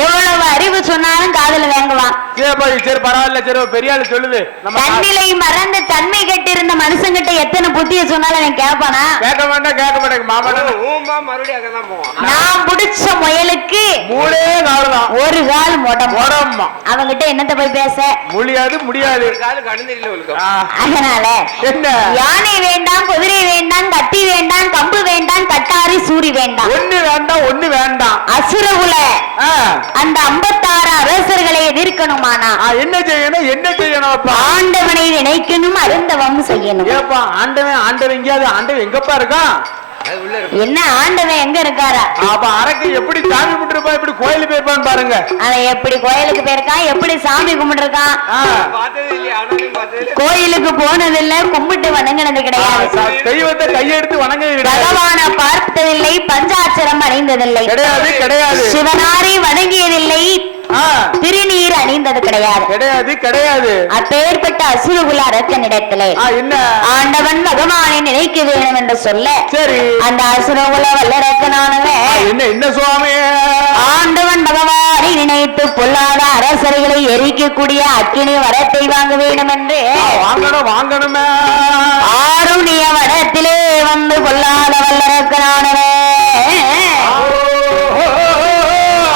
எவ்வளவு அறிவு சொன்னாலும் காதுல வாங்குவான். சரி பரவாயில்ல, சரி பெரிய ஆளு சொல்லுது. தன்னிலை மறந்து தன்மை கட்டி இருந்த மனுஷங்கிட்ட எத்தனை புத்திய சொன்னாலும் அவன் கேட்பானா? கேட்க மாட்டேன் மாமா. நான் புடிச்ச முயலுக்கு மூளே காலதான், ஒரு கால் மொடம்மா. அவங்கிட்ட என்னத்த போய் பேச முடியாது. அதனால என்ன, யானை வேண்டாம், குதிரை வேண்டாம், கத்தி வேண்டாம், கம்பு வேண்டாம், கட்டாரி சூரி வேண்டாம், ஒண்ணு வேண்டாம். அசுரகுல அந்த 56 அரசர்களை எதிர்க்கணுமானா என்ன செய்யணும்? ஆண்டவனை நினைக்கணும், அருந்தவம் செய்யணும். ஆண்டவன் எங்கப்பா இருக்கான்? என்ன ஆண்டவன் எங்க இருக்காரா? அப்ப அரக்கு எப்படி சாமி கும்பிட்டுருப்பா, எப்படி கோயிலுக்கு போயிருப்பான்னு பாருங்க. அவன் எப்படி கோயிலுக்கு போயிருக்கான், எப்படி சாமி கும்பிட்டுருக்கான்? கோயிலுக்கு போனதில்லை, கும்பிட்டு வணங்கினது கிடையாது. தெய்வத்தை கையெடுத்து வணங்கினது கிடையாது. பகவானை பார்த்ததில்லை, பஞ்சாட்சரம் அணிந்ததில்லை கிடையாது. சிவனாரை வணங்கியதில்லை, திருநீர் அணிந்தது கிடையாது. அப்பேற்பட்ட அசுரகுல அரக்கனிடத்திலே என்ன ஆண்டவன் பகவானை நினைக்க வேணும் என்று சொல்ல, சரி அந்த அசுரகுல வல்லரக்கனானவன் என்ன சுவாமி, ஆண்டவன் பகவானை நினைத்து பொல்லாத அரசர்களை எரிக்கக்கூடிய அக்கினி வரத்தை வாங்க வேண்டும் என்று வாங்கணுமே ஆருணிய வனத்திலே வந்து பொல்லாத வல்லரக்கனானவன்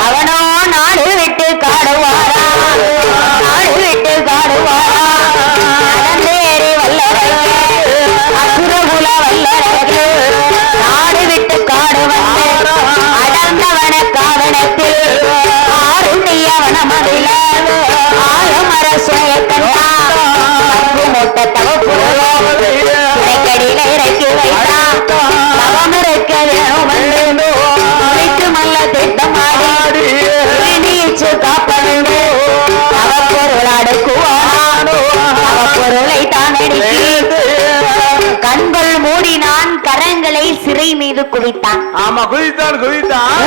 அவனோ நாடு விட்டு காடுவாரா, நடந்தேறி வல்லரக்கே, அசுரகுல வல்லரக்கே, நாடு விட்டு காடு வந்து அடர்ந்தவன காவனத்தில் ஆருணிய வனமதில ஆழமர சுயக்கண்டா மூட்ட தவப்புறோ இறக்கடியில இறக்கி வைத்தான். தவம் இருக்க வேணும் வந்து குளித்து மல்ல திட்டமாடி நீச்சு காப்பது தவப்பொருள் அடுக்குவானோ, தவப்பொருளை தான் அடித்து கண்கள் மூடினான், கரங்களை சிறை மீது குவித்தான்.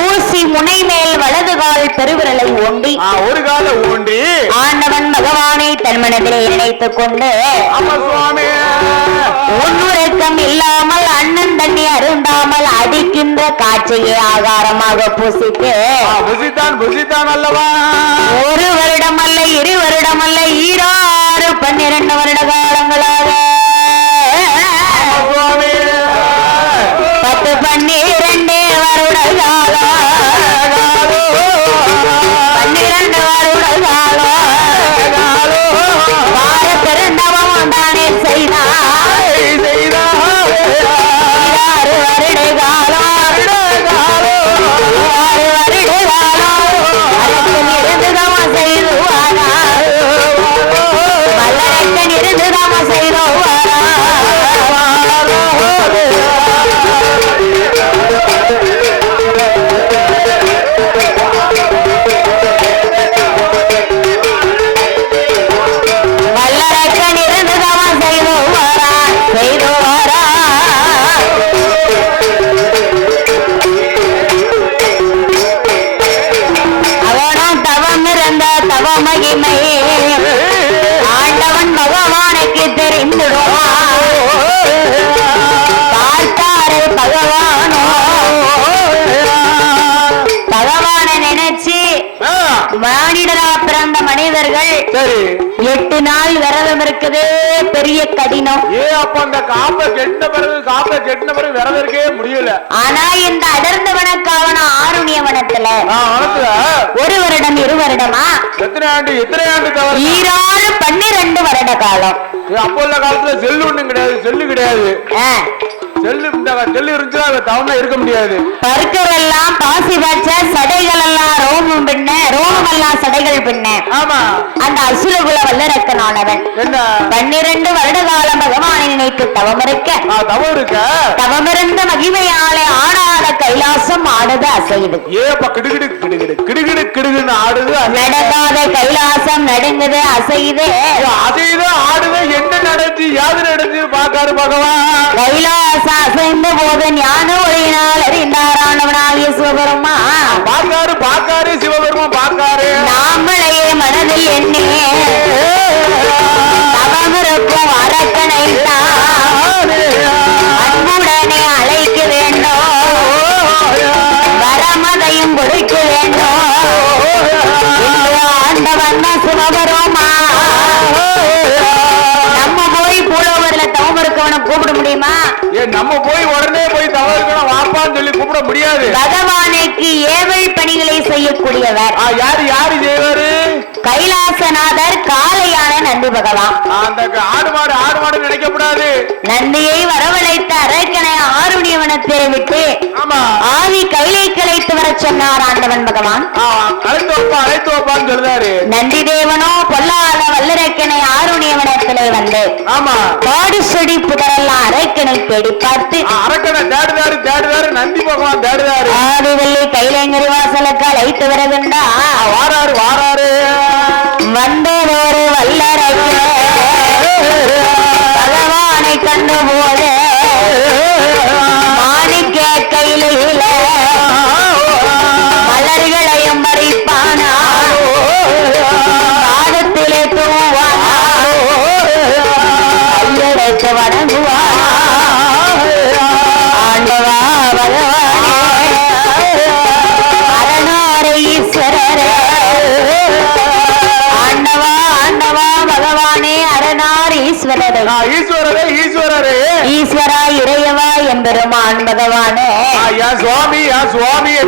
ஊசி முனை மேல் வலது கால் பெருவிரலை ஓண்டி ஒரு கால ஊண்டி ஆண்டவன் பகவானை தன் மனதிலே நினைத்துக் கொண்டு ஒன்னுறக்கம் இல்லாமல் அண்ணன் தண்ணி அருந்தாமல் அடிக்கின்ற காட்சியை ஆகாரமாக பூசித்து புசித்தான் அல்லவா, ஒரு வருடம் அல்ல, 2 வருடம் அல்ல, 12 வருட காலங்களாக 10, 12 வருட காலம், 12 வருட காலம் வார பிறந்தவன் தானே செய்தான். 6 வருட காலம், 6 வருட காலம் அரக்கன் இருந்துதான் செய்துவாரா, வல்லரக்கன் இருந்துதான் செய்துவாரா. வல்லரக்கன் இருந்துதான் செய்துவாரா. அவனும் தவம் இருந்த தவ மகிமை ஆண்டவன் பகவானுக்கு தெரிந்துடுவான். பார்த்தாரு பகவானோ பகவானை நினைச்சு மானிடரா பிறந்த மனிதர்கள் 8 நாள் விரதம் இருக்குது, பெரிய கடினம். அப்ப அந்த காப்பை கெட்டின பிறகு விரதம் இருக்கவே முடியல. ஆனா இந்த அடர்ந்த வனக்காவன ஆருணிய வனத்துல 1 வருடம் 2 வருடமா எத்தனை ஆண்டு 12 வருட காலம். அப்போ உள்ள காலத்துல செல்லு ஒண்ணும் கிடையாது, செல்லு இருந்துச்சுன்னா தவணை இருக்க முடியாது. பருக்கெல்லாம் பாசி வச்ச சடைகள் எல்லாம் ரோமம் எல்லாம் சடைகள் பின்ன. ஆமா, அந்த அசுரகுல வல்லரக்கனானவன் 12 வருட காலம் பகவானை நினைத்து தவம் இருக்க தவமிருந்த மகிமையாலே ஆடாத கைலாசம் ஆடுது அசையுது. ஆடுது, நடக்காத கைலாசம் நடுங்குது அசையுது ஆடுது. என்ன நடந்து யாது நடந்து பாக்காரு பகவான். கைலாச அசைந்த போது ஞான ஒளியினால் அறிந்தாரானவனாகிய சிவபெருமா பாக்காரு சிவபெருமா பாக்காரு. நாமளையே மனதில் எண்ணி தவமிருக்கும் அரக்கனை அன்புடனே அழைக்க வேண்டும், வரமதையும் கொடுக்க வேண்டும். வந்தா சிவபெருமா நம்ம போய் பூலோகத்துல தவம் இருக்கவனை கூப்பிட முடியுமா? நம்ம போய் உடனே போய் தவம் இருக்கணும் வாப்பான்னு சொல்லி கூப்பிட முடியாது. பகவானுக்கு ஏவல் பணிகளை செய்யக்கூடியவர் யாரு யாரு செய்வாரு? கைலாசநாதர் காளையான நந்தி பகவான். அந்த ஆடு மாடு நினைக்கப்படாது. நந்தியை வரவழைத்த அரக்கனை ஆருணியவனத்தை விட்டு ஆவி கைலை கலைத்து வர சொன்னார் ஆண்டவன் பகவான். அழைத்து வைப்பான்னு சொல்றாரு. நந்தி தேவனோ பொல்லாத வல்லரக்கனை ஆருணியவனத்திலே வந்து பாடு சொடி புதரெல்லாம் அரக்கனை தேடி பார்த்து அரக்கனை தேடுதாரு நந்தி பகவான் தேடுதாரு. ஆதி வெள்ளி கைலைங்கரி வாசலுக்கு அழைத்து வரதுண்டா வாராரு வந்ததொரு வல்லரக்க பகவானை கண்டு போத மாணிக்க கையில மலர்களையும் பறிப்பானா பாதத்திலே தூவானா கையெடுத்து வணங்குவானா ஆண்டவா பகவானே அரணாரை ஈஸ்வரரே ஆண்டவா பகவானே அரணார் ஈஸ்வரரே ஈஸ்வரா இறையவா எம்பெருமான் பகவானே சுவாமி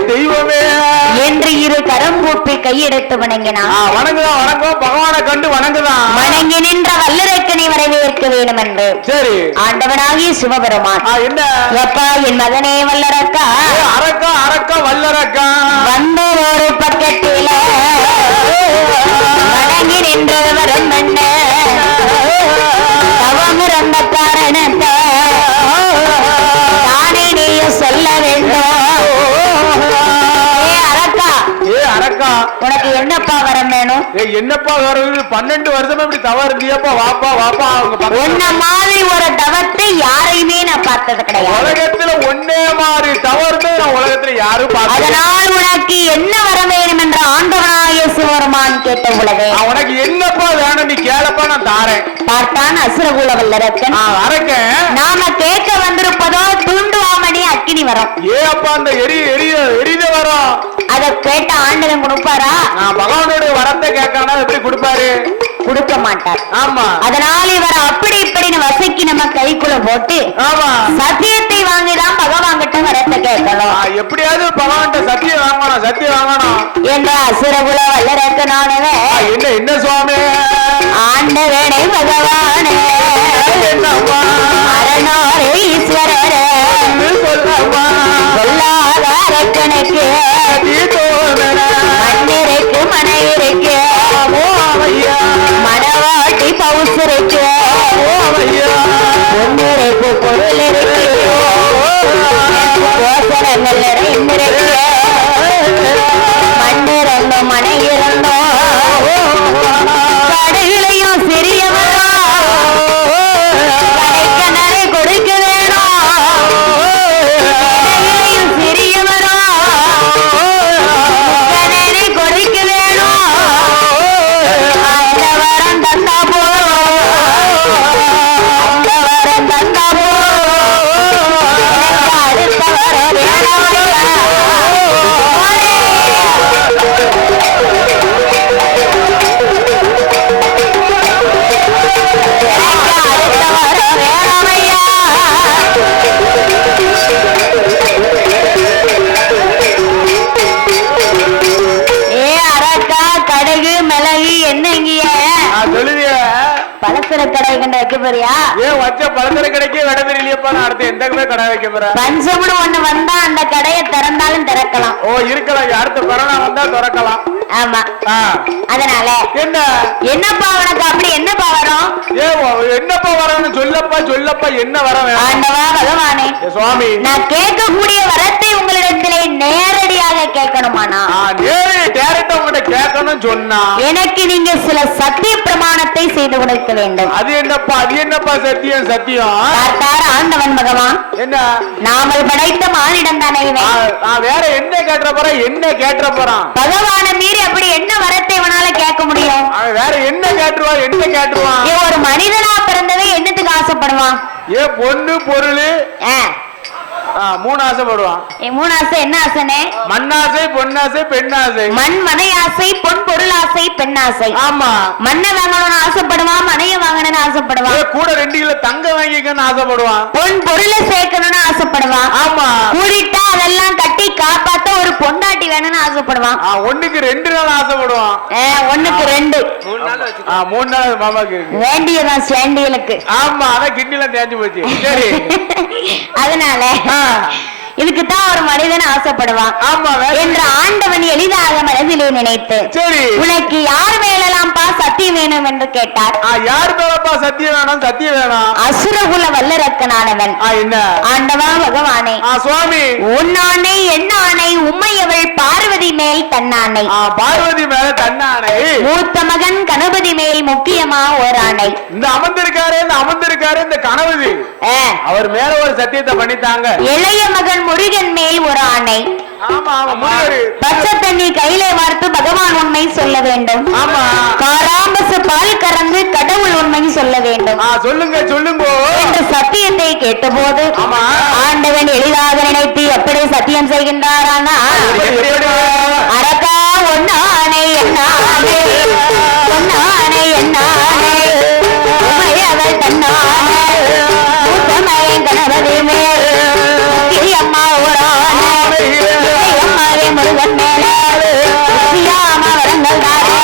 தெய்வமே என்று இரு கரம் கூப்பி கையெடுத்து வணங்கினான். வணங்குதான் பகவானை கண்டு வணங்குதான். வணங்கி நின்ற வல்லரக்கனை வரவேற்க வேண்டும் என்று சரி ஆண்டவனாகிய சிவபெருமான் என்ன எப்பா என் மகனே வல்லரக்கா அரக்கா வல்லரக்கா வந்த ஒரு பக்கத்தில வணங்கி நின்றது வரும் என்ன தவமிருந்த காரணத்தை தானே நீயும் சொல்ல வேண்டும். அரக்கா உனக்கு என்னப்பா வரம் வேணும்? என்னப்பா வருது? 12 வருஷமா இப்படி தவறு இருந்தியப்பா. வாப்பா உன்ன மாதிரி ஒரு தவத்தை யாரையுமே நான் பார்த்தது கிடையாது. உலகத்துல ஒன்னே மாதிரி தவறு நான் உலகத்துல யாரும் பார்த்து. அதனால் உனக்கு என்ன வரம் வேணும் என்ற ஆண்டவனாகிய சிவபெருமான் கேட்ட உலகே உனக்கு என்னப்பா வேணும் நீ கேளப்பா நான் தாரேன். பார்த்தான் அசுரகுல வல்லரக்கன். அரக்க நாம கேட்க வந்திருப்பதோ தூண்டுவாமணி அக்கினி வரும். அப்பா அந்த எரித வரும். அத கேட்ட ஆண்டவன் கொடுப்பாரா? பகவானுடைய வரத்தை கேட்கறா எப்படி கொடுப்பாரு? கொடுக்க மாட்டார். ஆமா அதனால் இவர் அப்படி இப்படின்னு வசைக்கு நம்ம கைக்குள்ள போட்டு சத்தியத்தை வாங்கிதான் பகவான் கிட்ட வரத்தை கேட்கணும். எப்படியாவது பகவான் சத்தியம் வாங்கணும் என்ற அசுரகுல வல்லரக்கனானவே என்ன சுவாமி ஆண்டவனே பகவானே அரணாரே ஈஸ்வரரே சொல்லாத அரக்கனுக்கு மண்ணிருக்கு மனைவிருக்கு மனவாட்டி பவுசருக்கு பொன்னிருக்கு பொருள் இருக்கு கோசரங்கள் நிறைந்திருக்கு மண்ணிறந்தும் மனை இருந்தோம் கடைகளையும் சிறியவரோ கடைக்கணரை கொடுக்க வேணும் கடைகளையும் சிறியவரோ கணரை கொடுக்க வேணும் அந்த வரம் தந்தா போதும் அந்த வரம் தந்தா போதும் அடுத்த வரம் வேணாம் பலசர கடை கண்ட வைக்க போறியா? வச்ச பலசர கடைக்கே விட தெரியலையப்பா. நான் அடுத்து எந்த கடை வைக்க போறேன்? பஞ்சம்னு ஒண்ணு வந்தா அந்த கடையை திறந்தாலும் திறக்கலாம். இருக்கலாம். அடுத்த கொரோனா வந்தா திறக்கலாம். ஆமா அதனால என்னப்பா உனக்கு அப்படி என்னப்பா வரும்? என்னப்பா வரணும் சொல்லப்பா என்ன வர வேணும்? ஆண்டவா பகவானே சுவாமி நான் கேட்கக்கூடிய வரத்தை உங்களிடத்திலே நேரடியாக கேட்கணுமானா? டேரக்டா உங்கள்கிட்ட கேட்கணும் சொன்னா எனக்கு நீங்க சில சத்திய பிரமாணத்தை செய்து கொடுக்க வேண்டும். அது என்னப்பா சத்தியம் பார்த்தார் ஆண்டவன் பகவான். என்ன நாமல் படைத்த மானிடம் தானே வேற என்ன கேட்ட போறான்? பகவான மீறி அப்படி என்ன வரத்தை இவனால கேட்க முடியும்? வேற என்ன கேட்டுருவான்? ஒரு மனிதனா பிறந்தவே என்னத்துக்கு ஆசைப்படுவான்? பொண்ணு பொருள் மூணு ஆசைப்படுவான். மூணு ஆசை என்ன ஆசைனே? மண்ணாசை, பொன்னாசை, பெண்ணாசை. மண் மனை ஆசை, பொன் பொருள் ஆசை, பெண் ஆசை. ஆமா. மண்ணை வாங்கணும்னு ஆசைப்படுவான், மனைய வாங்கணும்னு ஆசைப்படுவான். கூட 2 கிலோ தங்கம் வாங்கிக்கணும்னு ஆசைப்படுவான். பொன் பொருளை சேர்க்கணும்னு ஆசைப்படுவான். ஆமா. கூடிட்டா அதெல்லாம் கட்டி காப்பாத்த ஒரு பொண்டாட்டி வேணும்னு ஆசைப்படுவான். 1க்கு 2 நாள் ஆசைப்படுவான். 1க்கு 2 3 நாள் மாமாக்கு இருக்கு. வேண்டியதான் சேண்டியலுக்கு. ஆமா, அதான் கிட்னில தேஞ்சு போச்சு. சரி. அதனால இதுக்குத்தான் ஒரு மனிதன் ஆசைப்படுவான். ஆமா. என்ற ஆண்டவன் எளிதாக மனதிலே நினைத்து, சரி, உனக்கு யார் மேலெல்லாம்பா சத்தியம் வேணும் என்று கேட்டார். யார் மேலப்பா சத்தியம் வேணும்? சத்தியம் வேணும். அசுரகுல வல்லரக்கனானவன். என்ன? ஆண்டவா பகவானே, சுவாமி, உன்னானை என்னானை உம்மையவள் பார்வதி மேல் தன்னானை. பார்வதி மேல தன்னானை. மூத்த மகன் கணபதி மேல் முக்கியமா ஒரு ஆணை. இந்த அமர்ந்திருக்காரு இந்த கணபதி, அவர் மேல ஒரு சத்தியத்தை பண்ணித்தாங்க. இளைய மகன் முருகன் மேல் ஒரு ஆணை. பச்சை தண்ணி கையில வார்த்து பகவான் உண்மை சொல்ல வேண்டும். காராம்பசு பால் கறந்து கடவுள் உண்மை சொல்ல வேண்டும். சொல்லுங்க என்ற சத்தியத்தை கேட்டபோது ஆண்டவன் எளிதாக நினைத்து எப்படி சத்தியம் செய்கின்றாரானா, அரக்கா ஒன்னானை என்னானே, ஒன்னானை என்னானே உமையவள் தன்னானே, மூத்தமகன் கணபதி மேல் அம்மா ஓரானே, அம்மாவே முருகன் மேலே வரங்கள் தாரே,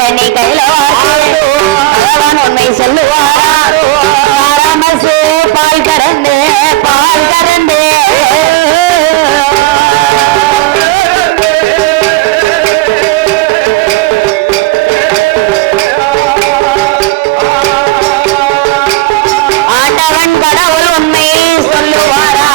தண்ணி கையிலோ பகவான் உண்மை சொல்லுவார். ஆராமசு பால் கறந்து பால் கறந்து ஆண்டவன் கடவுள் உண்மையை சொல்லுவாரா.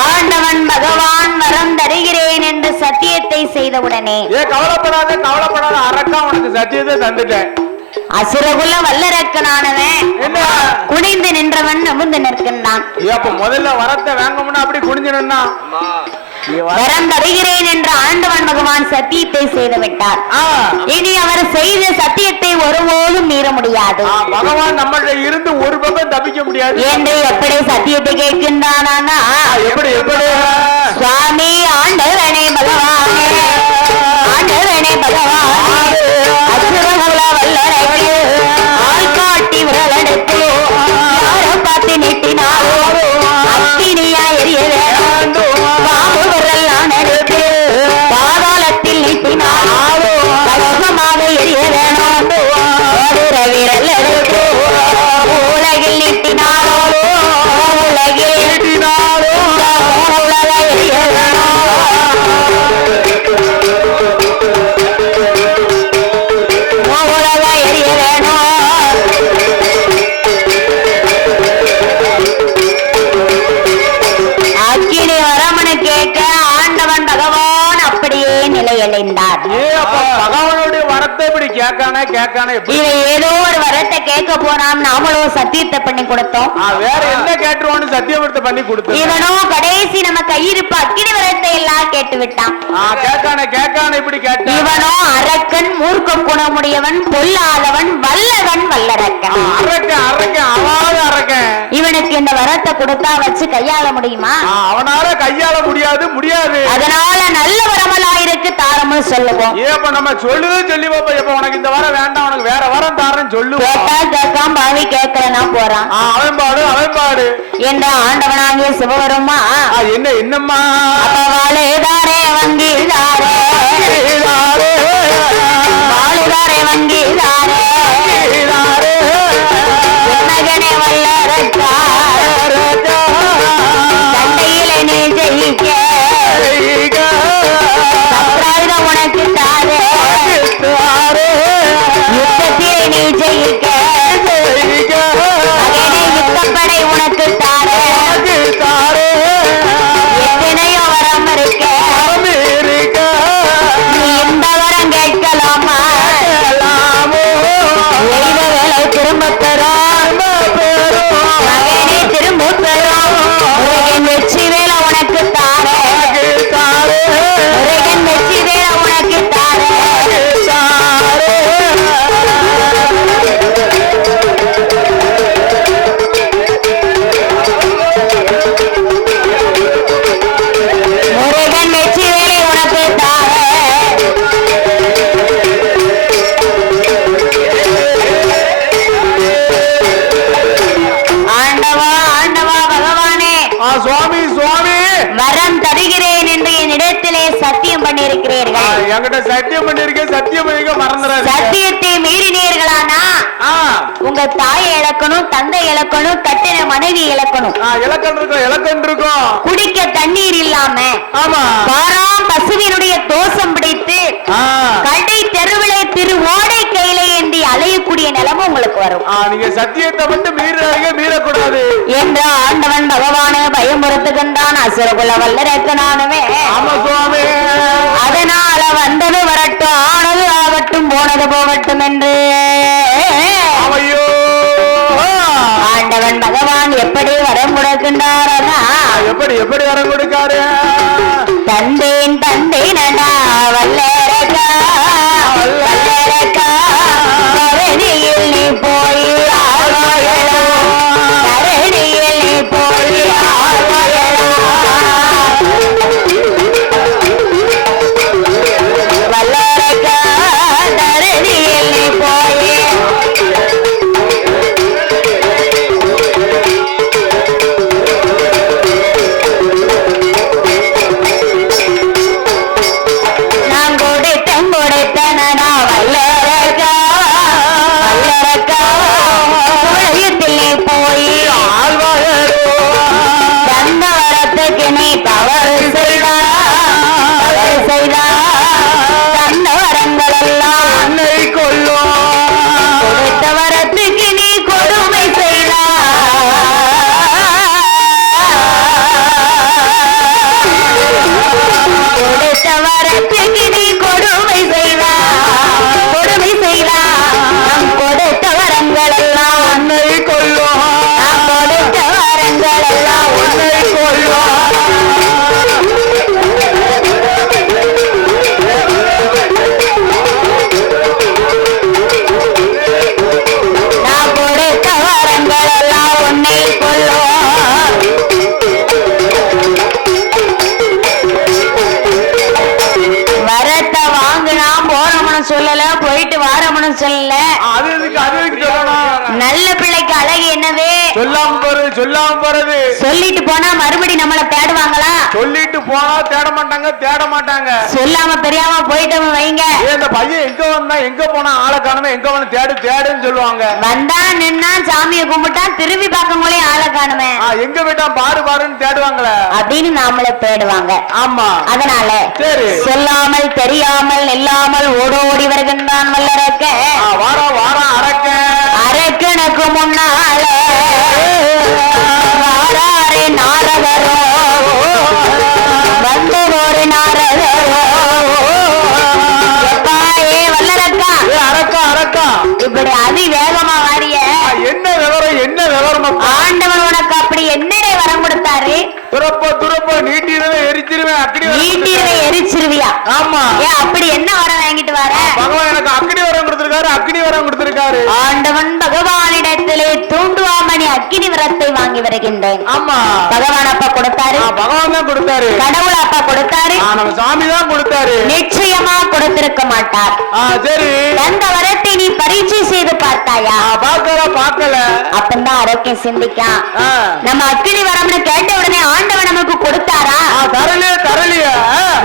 ஆண்டவன் பகவான் வரம் தருகிறேன் என்று சத்தியத்தை செய்தவுடனே, கவலைப்படாத அரக்கா, உனக்கு சத்தியத்தை தந்துட்டேன். அசுரகுல வல்லரக்கனானவன் குனிந்து நின்றவன் நிமிர்ந்து நிற்கின்றான். முதல்ல வரத்தை வாங்கணும்னா அப்படி குனிஞ்சு நின்னா, வரம் தருகிறேன் என்ற ஆண்டவன் பகவான் சத்தியத்தை செய்து விட்டார். இனி அவர் செய்த சத்தியத்தை ஒருபோதும் மீற முடியாது. பகவான் நம்மள இருந்து ஒரு பக்கம் தப்பிக்க முடியாது என்று எப்படி சத்தியத்தை கேட்கின்றானா, எப்படி சுவாமி ஆண்டவனே பகவானே, ஆண்டவனே பகவானே, அசுரகுல வல்லரக்கே ஆள் காட்டி விரலெடுத்து யாரோ பார்த்து நீட்டினாரோ அக்கினியா எரிய வேண்டும். பாம்பு விரல் எடுத்து பாதாளத்தில் நீட்டினாரோ கஷ்டமாக எரிய வேணும். விரல் எடுத்து உலகில் நீட்டினாரோ உலகில் நீட்டினாரோ உலக எரிய வேணும். உலக எரிய வேணும். அக்கினி வரமனு கேட்க ஆண்டவன் பகவான் அப்படியே நிலையடைந்தார். பகவானுடைய வரத்தை இப்படி கேட்கானே இவன் ஏதோ ஒரு வரத்தை கேட்க போறான், நாமளும் சத்தியத்தை பண்ணி கொடுத்தோம். வேற என்ன கேட்டுருவோம்னு சத்தியத்தை பண்ணி கொடுத்தோம். இவனோ கடைசி நம்ம கையிருப்பு அக்கினி வரத்தை எல்லாம் கேட்டு விட்டான். கேட்கானே இப்படி கேட்டான். இவனோ அரக்கன், மூர்க்க குணமுடையவன், பொல்லாதவன், வல்லவன், வல்லரக்கன். அரக்கன் இவனுக்கு இந்த வரத்தை கொடுத்தா வச்சு கையாள முடியுமா? அவனால கையாள முடியாது. அதனால நல்ல வரமலாயிருக்கு தாரம்னு சொல்லுவோம். நம்ம சொல்லுது சொல்லி பாப்பா, உனக்கு இந்த வரம் வேண்டாம், உனக்கு வேற வரம் தாரன்னு சொல்லுவோம். கேட்டா கேட்காம பாவி கேட்கலன்னா போறான். அவன் பாடு என்ற ஆண்டவனாகிய சிவபெருமா என்னம்மா வாழைதாரே வங்கிதாரே வாழைதாரே வங்கிதாரே மகனே வல்லரக்கா சண்டையில நீ ஜெயிக்க சத்ராயுதம் உனக்கு தாரே யுத்தத்திலே நீ ஜெயிக்க மகனே யுத்தப்படை உனக்கு தாரே எத்தனையோ வரம் இருக்க நீ இந்த வரம் கேட்கலாமா? சுவாமி சுவாமி வரம் தருகிறேன் என்று என்னிடத்திலே சத்தியம் பண்ணியிருக்கிறீர்கள். என்கிட்ட சத்தியம் பண்ணிருக்கேன். சத்தியம் பண்ணிருக்க மறந்துடாதீங்க. சத்தியத்தை மீறினீர்களானா உங்க தாயை இழக்கணும், தந்தை இழக்கணும், கட்டின மனைவி இழக்கணும். இலக்கணம் இருக்கும். குடிக்க தண்ணீர் இல்லாம வாராம் பசுவினுடைய தோஷம் பிடித்து கடை தெருவிலே திரு ஓடை கையிலே ஏந்தி அலையக்கூடிய நிலைமை உங்களுக்கு வரும். நீங்க சத்தியத்தை மட்டும் மீறக்கூடாது என்ற ஆண்டவன் பகவானை பயமுறுத்துகின்றான். அசுரகுல வல்லரக்கனானவே. அதனால வந்தது வரட்டும், ஆனது ஆகட்டும், போனது போகட்டும் என்று ஆண்டவன் பகவான் எப்படி வரம் கொடுக்கின்றாரா? எப்படி வரம் கொடுக்காரு? தந்தேன் தந்தேன் அண்ணா வல்லரக்கா வல்லரக்கா கரணியில் நீ போய் ஆழ்வாயடா, கரணியில் நீ போய் ஆழ்வாயடா, வல்லரக்கா கரணியில் நீ போய் நல்ல பிள்ளைக்கு அழகு என்னவே சொல்லாம போறது. சொல்லிட்டு போனா மறுபடி நம்மள தேடுவாங்களா? சொல்லிட்டு போனா தேட மாட்டாங்க. சொல்லாம தெரியாம போயிட்டோம் வைங்க. இந்த பையன் எங்க வந்தா எங்க போனா ஆளை காணுமே, எங்க வந்து தேடுன்னு சொல்லுவாங்க. வந்தா நின்னா சாமியை கும்பிட்டா திரும்பி பார்க்கும்போதே ஆளை காணுமே, எங்க போயிட்டா பாருன்னு தேடுவாங்களே அப்படின்னு நாமள தேடுவாங்க. ஆமா, அதனால சரி சொல்லாமல் தெரியாமல் இல்லாமல் ஓடோடி வருகின்றான் வல்லரக்க. வாரா அரக்கனுக்கு முன்னால வாராரே நாரதரோ, வந்து ஒரு நாரதரோ. எப்பாயே வல்லரக்கா, அரக்கா இப்படி அதிவேகமா வாரிய என்ன விவரம்? ஆண்டவன் உனக்கு அப்படி என்னடே வரம் கொடுத்தாரு? துரப்ப நீட்டிடுவேன் எரிச்சிருவியா? ஆமா. அப்படி என்ன வரம் வாங்கிட்டு வர? பகவான் எனக்கு அக்னி வரம் கொடுத்திருக்காரு. ஆண்டவன் பகவானிடத்திலே தூண்டுவாமணி அக்னி வரத்தை வாங்கி வருகின்றேன். ஆமா, பகவான் அப்பா கொடுத்தாரு. பகவான் தான் கொடுத்தாரு. கடவுள் அப்பா கொடுத்தாரு. நம்ம சாமி தான் கொடுத்தாரு. நிச்சயமா கொடுத்திருக்க மாட்டார். சரி, அந்த வரத்தை நீ பரீட்சை செய்து பார்த்தாயா? பார்க்கல. அப்பந்தான் ஆரோக்கியம் சிந்திக்கா. நம்ம அக்னி வரம்னு கேட்ட உடனே ஆண்டவன் நமக்கு கொடுத்தாரா? தரலையா?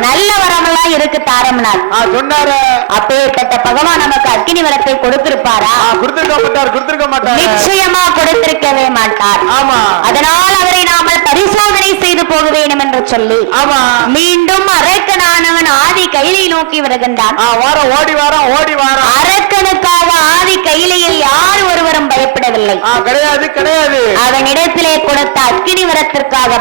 நல்ல வரமெல்லாம் இருக்கு தாரம்னார் சொன்னாரு. அப்பேற்பட்ட பகவான் நமக்கு அக்னி வரத்தை கொடுத்திருப்பாரா? கொடுத்திருக்க மாட்டார். நிச்சயமா கொடுத்திருக்கவே மாட்டார். ஆமா, அதனால் அவரை நாமல் பரிசோதனை செய்து போக வேண்டும் என்று சொல்லி மீண்டும் அரக்கனானவன் ஆதி கையிலை நோக்கி வருகின்றான். ஓடி வாரம். அரக்கனுக்காக ஆதி கையிலையில் யார் ஒருவரும் பயப்படவில்லை. கிடையாது. அவனிடத்திலே கொடுத்த அக்னி வரத்திற்காக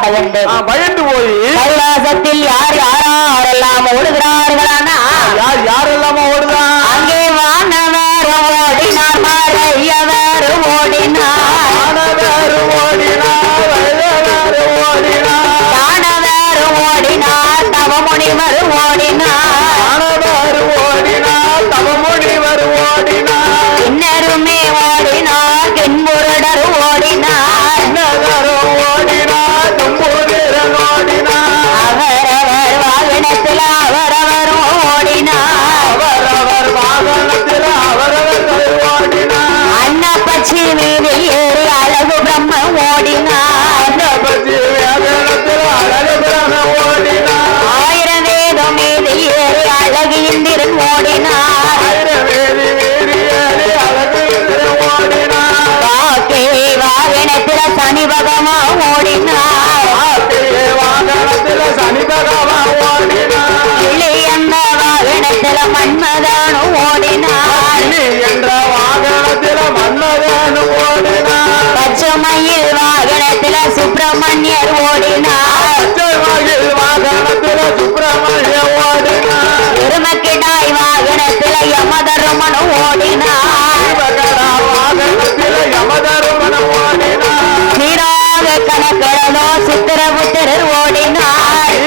பயந்து போய் கைலாசத்தில் யாரெல்லாம் ஓடுகிறார்களானா யாரெல்லாம் ஓடுதா? அங்கே வானவர் ஓடினார், மறையவர் ஓடினார், தானவர் ஓடினார், தவமுனிவர் ஓடினார், இன்னருமே ஓடினார், கென்புருடர் ஓடினார், அவரவர் வாகனத்தில் அவரவர் ஓடினார், சுப்பிரமணியர் ஓடினார் வாகனத்துல சுப்பிரமணிய ஓடினார் எருமக்கிடாய் வாகனத்துல யமதருமன் ஓடினார் வாகனத்துல யமதருமன் ஓடினார் சீராக கணக்கிழனோ சித்திரபுத்திரர் ஓடினார்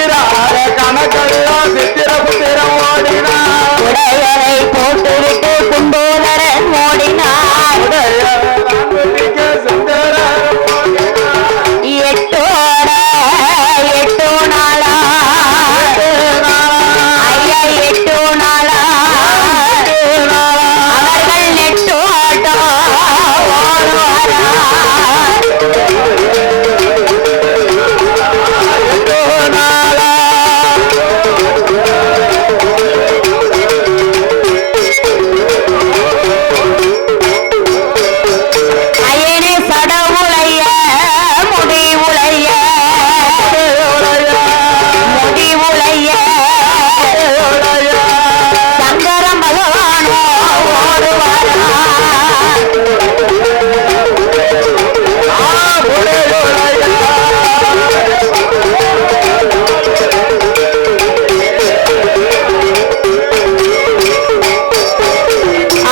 கணக்கெல்லோ சித்திரபுத்திரம் ஓடினார் உடையரை போட்டுவிட்டு குண்டோதரன் ஓடினார் எட்டு நாளா ஐயா 8 நாளா அவர்கள் நெட்டோட்டோ ஓடுவாரா ஐயனே சடவுளைய முடிவுளைய முடிவுளைய சங்கர பகவானோ ஓடுவாரா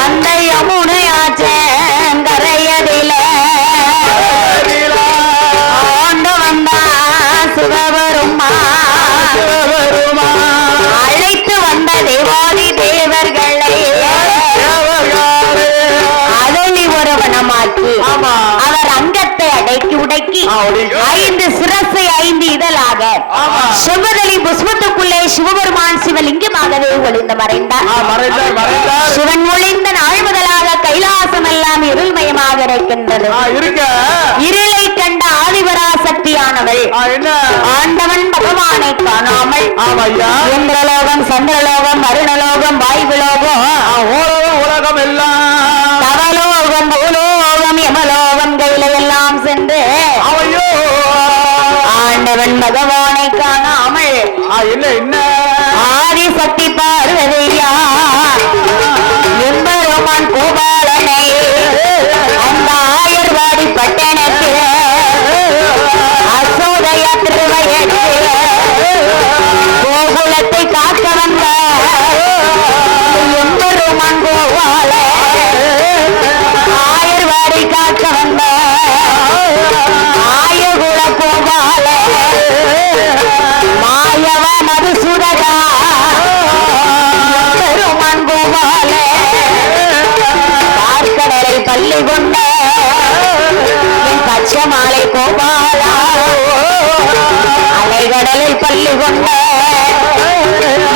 அந்த யமுனையாச்சேன் கரையதில ஆண்டு வந்தா சிவபெருமா அழைத்து வந்த தேவாதி தேவர்களை அதனி ஒரு வனமாக்கி அவர் அங்கத்தை அடக்கி உடக்கி 5 சிரசை 5 இதழாக செவ்வதலி புஷ்பத்துக்குள்ளே சிவபெருமான் சிவலிங்கமாகவே ஒளிந்து மறைந்தார். சிவன் ஒளிந்த நாள் முதலாக கைலாசம் எல்லாம் இருள்மயமாக இருக்கின்றது. இருளை கண்ட ஆதிபராசக்தியானவள் ஆண்டவன் பகவானை காணாமல் இந்திரலோகம் சந்திரலோகம் அருணலோகம் வாயுலோகம் உலகம் எல்லாம் தவலோகம் பூலோகம் யமலோகம் கையில எல்லாம் சென்று ஆண்டவன் பகவானை காணாமல் என்ன ஆதிசக்தி பார்வதியா எம்பெருமான் கோபாலனை அந்த ஆயர்வாடி பட்டணத்தில் அசோதய திருவயத்தில் கோகுலத்தை காக்க வந்த எம்பெருமான் கோபால ஆயர்வாடி காக்க வந்த ஆயகுல கோபால மாயவ மதுசூதகா பெருமான் கோபால பார்க்கடலை பள்ளி கொண்ட என் பச்சை மாலை கோபாலா அலைகடலில் பள்ளி கொண்ட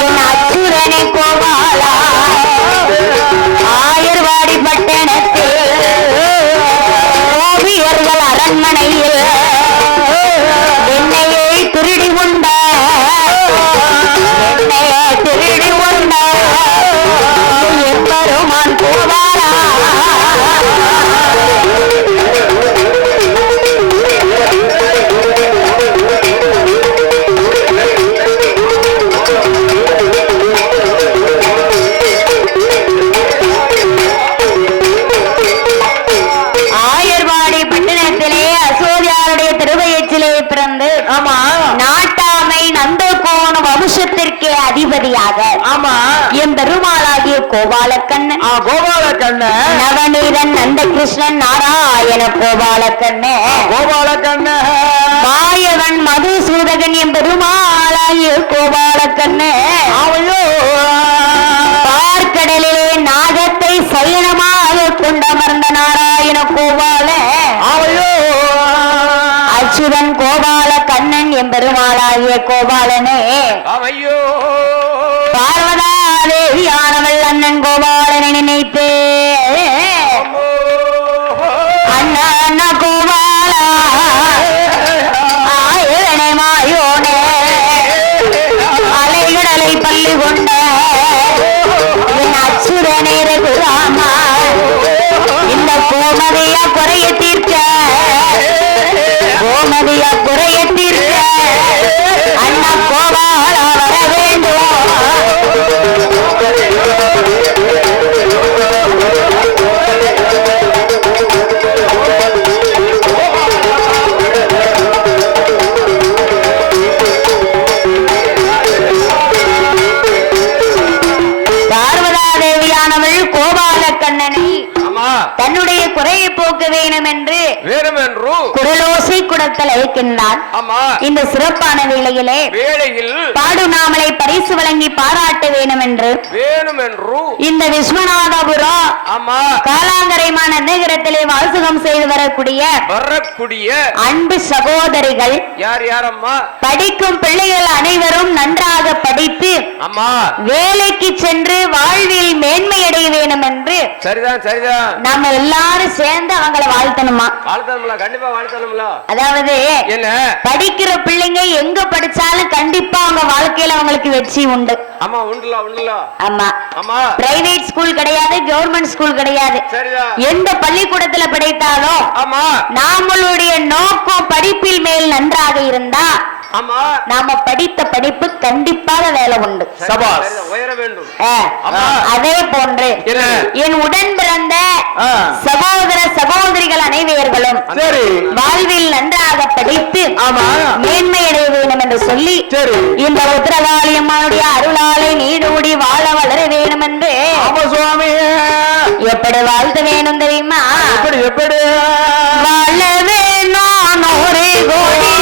என் அச்சுரனை கோபாலா ஆயர்வாடி பட்டணத்தில் ஓவியர்கள் அரண்மனையில் என்னையை திருடி உண்ட என்னையை திருடி உண்ட எப்பெருமான் கோபாலா ஆயர்வாடி பட்டணத்திலே அசோதியாருடைய திருவயிற்றிலே பிறந்து நாட்டாமை நந்தகோண வம்சத்திற்கே அதிபதியாக என் பெருமாளாகிய கோபாலக்கண்ணன் நவநீதன் நந்தகிருஷ்ணன் நாராயண கோபாலக்கண்ணன் மாயவன் மதுசூதகன் என் பெருமாளாகிய கோபாலக்கண்ணன் பார்க்கடலிலே நாகத்தை சயனமாக கொண்டமர்ந்த நாராயண கோபால அச்சுதன் கோபால கண்ணன் எம்பெருமாளாகிய கோபாலனே பார்வதா தேவியானவள் அண்ணன் கோபாலனை நினைத்தே அண்ணா அண்ணா கோபாலா ஆயனை மாயோனே அலைகடலை பள்ளி கொண்ட என் அச்சுதனே ரகுராமா இந்த கோமதியா குறைய தீர்க்க கோமதியா குறைய தீர்க்க அண்ணா கோபாலா வர வேண்டும் உணர்த்தல் அழைக்கின்றார். இந்த சிறப்பான வேளையிலே பாடுநாமலை பரிசு வழங்கி பாராட்ட வேணும் என்று இந்த விஸ்வநாதபுரம் காலாங்கரைமான நகரத்திலே வாசகம் செய்து வரக்கூடிய அன்பு சகோதரிகள் யார் யாரம்மா படிக்கும் பிள்ளைகள் அனைவரும் நன்றாக படித்து வேலைக்கு சென்று வாழ்வில் மேன்மை அடைய வேணும் என்று நம்ம எல்லாரும் சேர்ந்து அவங்களை வாழ்த்தணுமா? கண்டிப்பா வாழ்த்தணும்ல. அதாவது என்ன படிக்கிற பிள்ளைங்க எங்க படிச்சாலும் கண்டிப்பா அவங்க வாழ்க்கையில அவங்களுக்கு வெற்றி உண்டு. ஆமா உண்டுல உண்டுல. ஆமா ஆமா. பிரைவேட் ஸ்கூல் கிடையாது, கவர்மெண்ட் ஸ்கூல் கிடையாது. எந்த பள்ளிக்கூடத்துல படித்தாலும் ஆமா நம்மளுடைய நோக்கம் படிப்பில் மேல் நன்றாக இருந்தா நாம படித்த படிப்பு கண்டிப்பாக வேலை உண்டு. உயர வேண்டும். அதே போன்று என் உடன் பிறந்த சகோதர சகோதரிகள் அனைவர்களும் வாழ்வில் நன்றாக படித்து மேன்மை அடைய வேண்டும் என்று சொல்லி இந்த உத்திரகாளியம்மானுடைய அருளாலை நீடூடி வாழ வளர வேணும் என்று எப்படி வாழ்த்த வேணும் தெரியுமா? எப்படி வாழ வேணும் ஒரு கோடி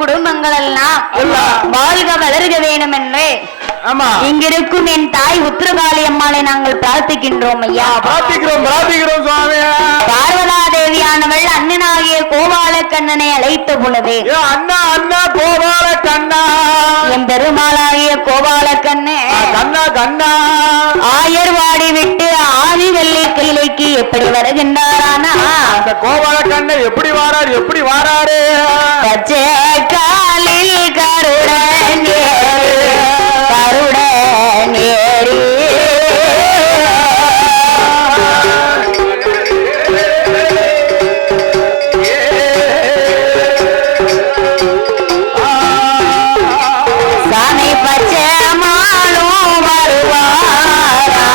குடும்பங்கள் எல்லாம் வாழ்க வளர்க வேணும் என்று இங்கிருக்கும் என் தாய் உத்திரகாளி அம்மாளை நாங்கள் பிரார்த்திக்கின்றோம் ஐயா. பிரார்த்திக்கிறோம் சுவாமி. பார்வதா தேவியானவள் அண்ணனாகிய கோபால கண்ணனை அழைத்த பொழுது அண்ணா அண்ணா கோபால கண்ணா என் பெருமாளாகிய கோபால கண்ணே கண்ணா கண்ணா ஆயர்வாடி விட்டு ஆதி வெள்ளை கையிலைக்கு எப்படி வருகின்றாரானா அந்த கோபால கண்ணை எப்படி வாராரு பச்சை காலில் கருடன் ஏறி சாமி பச்சை மாலும் வருவாரா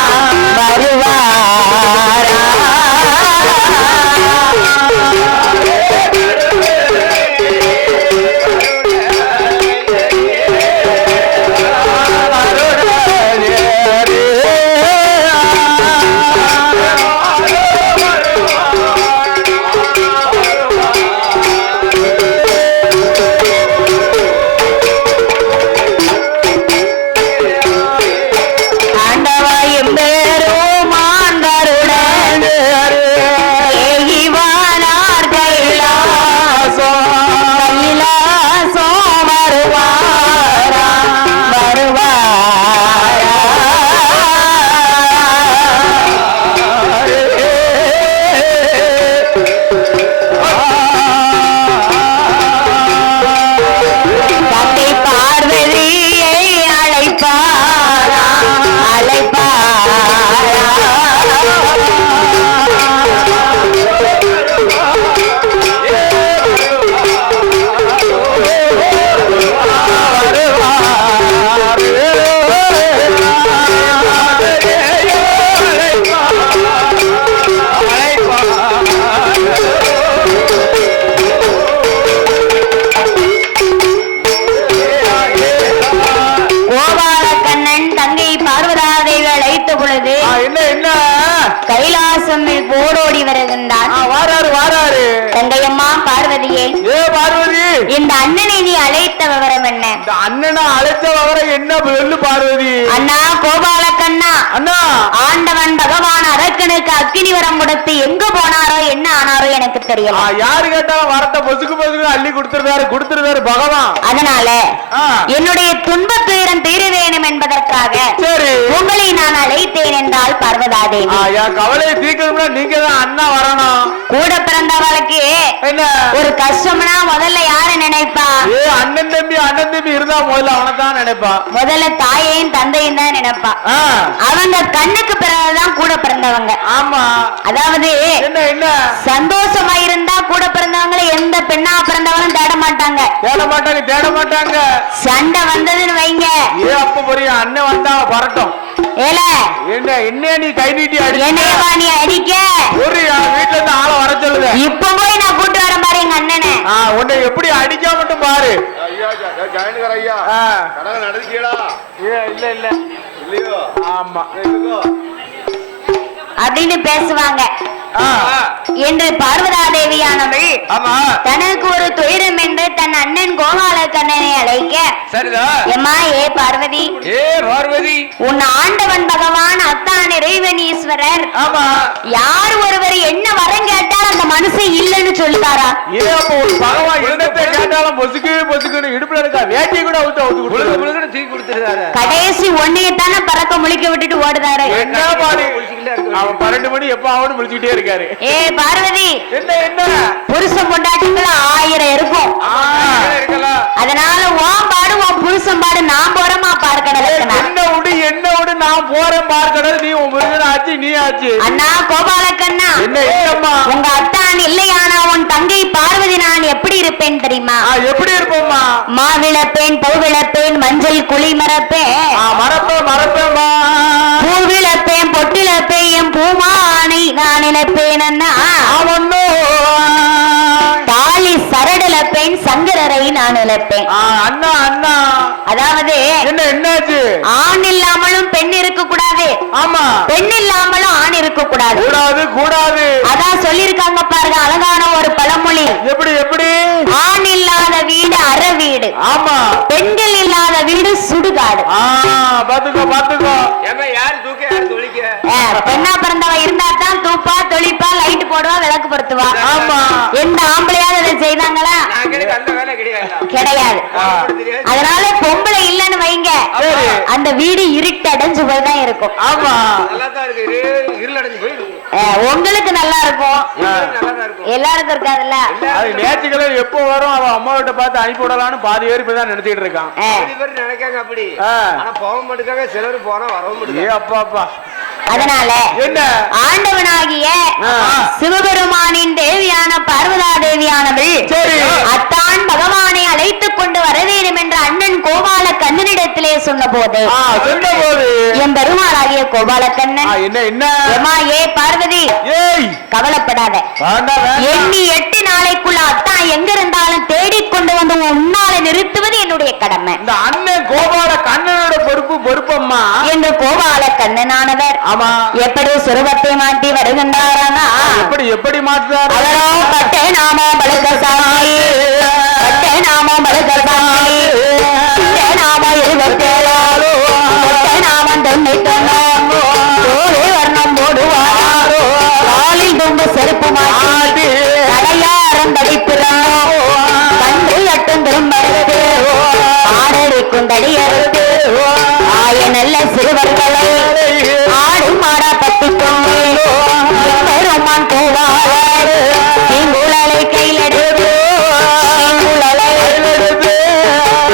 கைலாசம் ஓடோடி வருகின்றார். வாராரு வாராரு. தங்கையம்மா பார்வதியே, ஏ பார்வதி, இந்த அண்ணனை நீ அழைத்த விவரம் என்ன? இந்த அண்ணனை அழைத்த விவரம் என்ன சொல்லு பார்வதி. அண்ணா கோபால கண்ணா, அண்ணா ஆண்டவன் பகவான் அரக்கனுக்கு அக்கினி வரம் கொடுத்து எங்க போனாரோ என்ன ஆனாரோ எனக்கு தெரியல. யாரு கேட்டாலும் வரத்தை பொசுக்கு பொசுக்கு அள்ளி கொடுத்துருந்தாரு பகவான். அதனால என்னுடைய துன்ப துயரம் தீர வேணும் என்பதற்காக சரி உங்களை நான் அழைத்தேன் என்றால் பார்வதாதேவி. கவலையை தீர்க்கணும்னா நீங்க தான் அண்ணா வரணும். கூட பிறந்தவளுக்கு என்ன ஒரு கஷ்டம்னா முதல்ல யாரை நினைப்பா? அண்ணன் தம்பி இருந்தா முதல்ல அவனை தான் நினைப்பா. முதல்ல தாயையும் தந்தையும் தான் நினைப்பா. அவங்க கண்ணுக்கு பிறகுதான் கூட பிறந்தவங்க. ஆமா, அதாவது என்ன என்ன சந்தோஷமா இருந்தா கூட பிறந்தவங்களை எந்த பெண்ணா பிறந்தவங்களும் தேட மாட்டாங்க. சண்டை வந்ததுன்னு வைங்க, அப்ப புரிய அண்ணன் வந்தா வரட்டும். ஏல என்ன நீ கை நீட்டி என்னையவா நீ அடிக்க? ஒரு வீட்டுல இருந்து ஆளை வர சொல்லுங்க. இப்ப போய் நான் கூட்டு வர பாரு எங்க அண்ணனை. உன்னை எப்படி அடிக்கா மட்டும் பாரு. இல்ல இல்லையோ? ஆமா அப்படின்னு பேசுவாங்க என்று பார்வதாதேவியானவள் தனக்கு ஒரு துயரம் என்று தன் அண்ணன் கோபால கண்ணனை அழைக்க, எம்மா ஏ பார்வதி, உன் ஆண்டவன் பகவான் அத்தான் இறைவனீஸ்வரர் யார் ஒருவர் என்ன வரம் கேட்டால் அந்த மனுஷன் இல்லைன்னு சொல்லுவாரா? பகவான் என்னத்தை கேட்டாலும் பொசுக்கு பொசுக்குன்னு இடுப்புல இருக்கா வேட்டியை கூட கடைசி ஒன்னையத்தானே பறக்க முழிக்க விட்டுட்டு ஓடுதாரு. என்ன பாரு, அவன் 12 மணி எப்ப ஆகணும் முடிச்சுட்டே இருக்காரு. ஏ பார்வதி, என்ன புருஷன் பொண்டாட்டிகள் 1000 இருக்கும். அதனால உன் பாடு உன் புருஷன் பாடு நான் போறமா பார்க்கடல. என்ன விடு நான் போறேன் பார்க்கடல். நீ உன் முருகன் ஆச்சு, நீ ஆச்சு. அண்ணா கோபால கண்ணா, என்னம்மா உங்க அத்தான் இல்லையானா உன் தங்கை பார்வதி நான் எப்படி இருப்பேன் தெரியுமா? எப்படி இருப்போம்மா? மாவிளப்பேன், பூவிளப்பேன், மஞ்சள் குழி மரப்பேன், மரப்பேம்மா, பூவிளப்பேன், பொட்டிலப்பேன், என் பூமானை நான் நினைப்பேன். அண்ணா தாலி சரடலப்பேன், சங்கரரை நான் இழப்பேன். அண்ணா அதாவது என்னாச்சு? ஆண் இல்லாமலும் பெண் இருக்க கூடாது. ஆமா, பெண் இல்லாமலும் ஆண் இருக்க கூடாது. கூடாது. அதான் சொல்லிருக்காங்க பாருங்க அழகான ஒரு பழமொழி. எப்படி? ஆண் இல்லாத வீடு அற வீடு. ஆமா, பெண்கள் இல்லாத வீடு சுடுகாடு. பாத்துக்கோ. யாரு தூக்க யாரு தொழிக்க? பெண்ணா பிறந்தவ இருந்தா தான் தூப்பா தொழிப்பா லைட் போடுவா விளக்கு பொருத்துவா. ஆமா, எந்த ஆம்பளையாவது அதை செய்தாங்களா? கிடையாது. அதனால பொம்பளை இல்லன்னு வைங்க, அந்த வீடு இருட்டடைஞ்சு போய்தான் இருக்கும். ஆமா, உங்களுக்கு நல்லா இருக்கும், எல்லாருக்கும் இருக்காதுல்ல. நேற்றுக்கிழமை எப்போ வரும் அவன் அம்மா கிட்ட பார்த்து அனுப்பி விடலான்னு பாதி பேர் இப்பதான் நினைச்சிட்டு இருக்கான். நினைக்காங்க அப்படி. ஆனா போக மாட்டேங்க, சிலர் போனா வரவும் முடியும். அப்பா அதனால ஆண்டவனாகிய சிவபெருமானின் தேவியான பார்வதா தேவியானவள் அத்தான் பகவானை அழைத்துக் கொண்டு வர வேண்டும் என்ற அண்ணன் கோபால கண்ணனிடத்திலே சொன்ன போது என் பெருமாளாகிய கோபால கண்ணன், ஏ பார்வதி கவலைப்படாத, எண்ணி 8 நாளைக்குள்ள அத்தான் எங்க இருந்தாலும் தேடிக்கொண்டு வந்து உன்னால நிறுத்துவது என்னுடைய கடமை. இந்த அண்ணன் கோபால கண்ணனோட பொறுப்பம்மா என்று கோபால கண்ணனானவர் எப்படி சுரூபத்தை மாட்டி வருகின்றாரா? எப்படி மாற்றுறார்? அவரோ பட்டே நாமோ பலகசாமி, பட்டே நாமோ பலகசாமி, பட்டே நாமோ 27, பட்டே நாமம் 99, ஓரே வர்ணம் போடுவாரோ, காலில் தும்பு செருப்பு மாட்டி தடையாரம் தடிப்புறான், கண்டு கட்டும் திரும்பறுத்து ஆடடிக்கும் தடியறுத்து ஆய நல்ல சிறுவர்களை ஆடும் மாடா பத்திக்கொண்டு பெருமான் பூவாளர் தீங்குழலை கையிலெடுத்து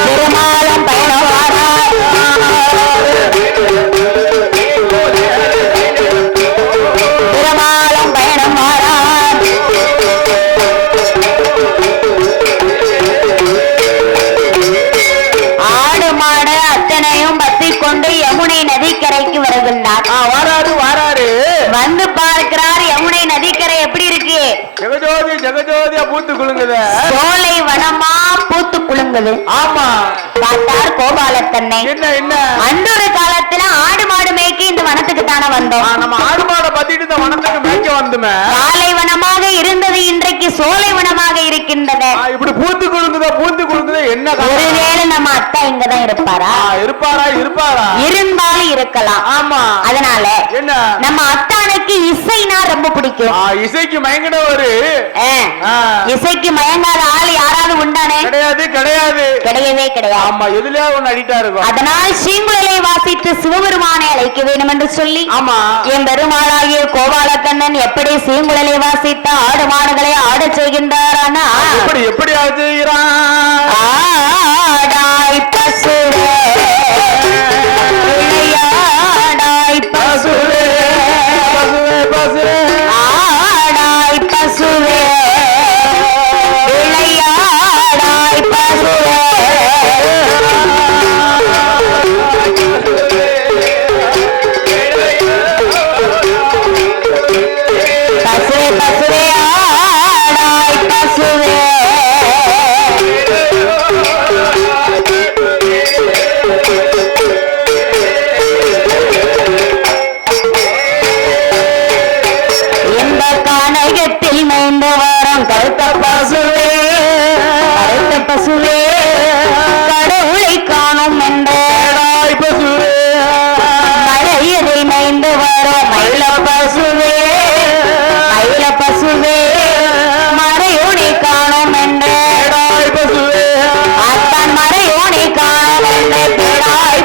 திருமாலம் பயணமானார். திருமாலம் பயணம் மாறார். ஆடு மாடு அத்தனையும் பத்தி கொண்டு யமுனை நதிக்கரைக்கு வருகின்றார். வாராரு வந்து பார்க்கிறார் யமுனை நதிக்கரை எப்படி இருக்கு? ஜெகஜோதியா பூத்து குலுங்குது, சோலை வனமா பூத்து குலுங்குது. ஆமா, பார்த்தார் கோபாலத்தன்னை. என்ன அன்றொரு காலத்துல ஆடு மாடு மேய்க்க இந்த வனத்துக்கு தானே வந்தோம். நம்ம ஆடு மாடை பத்திட்டு இந்த வனத்துக்கு மேய்க்க வந்துமே பாலைவனமாக இருந்தது இன்றைக்கு சோலைவனமாக இருக்கின்றது. இப்படி பூத்து குலுங்குதோ என்ன ஒருவேளை நம்ம அத்தா இங்கதான் இருப்பாரா? இருப்பாரா இருந்தாலும் இருக்கலாம். ஆமா. அதனால என்ன நம்ம அத்தானுக்கு இசைனா ரொம்ப பிடிக்கும். இசைக்கு மயங்கினவரு. இசைக்கு மயங்காத ஆள் யாராவது உண்டானே? கிடையவே கிடையாது. ஆமா, எதுலயா ஒண்ணு அடிட்டா இருக்கும். அதனால் சீங்குழலை வாசித்து சிவபெருமானை அழைக்க வேண்டும் என்று சொல்லி என் பெருமாளாகிய கோபாலக்கண்ணன் எப்படி சீங்குழலை வாசித்த ஆடு மாடுகளை ஆடச் செய்கின்றாரானா எப்படி செய்கிறான்? ஆடாய் பசுவே விளையாடாய் பசுவே ஆடாய் பசுவே விளையாடாய் பசுவே பசுவே ஆடாய் பசுவே இந்த கானகத்தில் மேய்ந்து வரும் கருத்த பசுவே கடவுளை காணும் என்ற பசுவே மழையதில் மேய்ந்து வரும் மயில பசுவே மறையோனை காணும் என்ற பசுவே அத்தான் மறையோனை காணும் என்ற பேராய்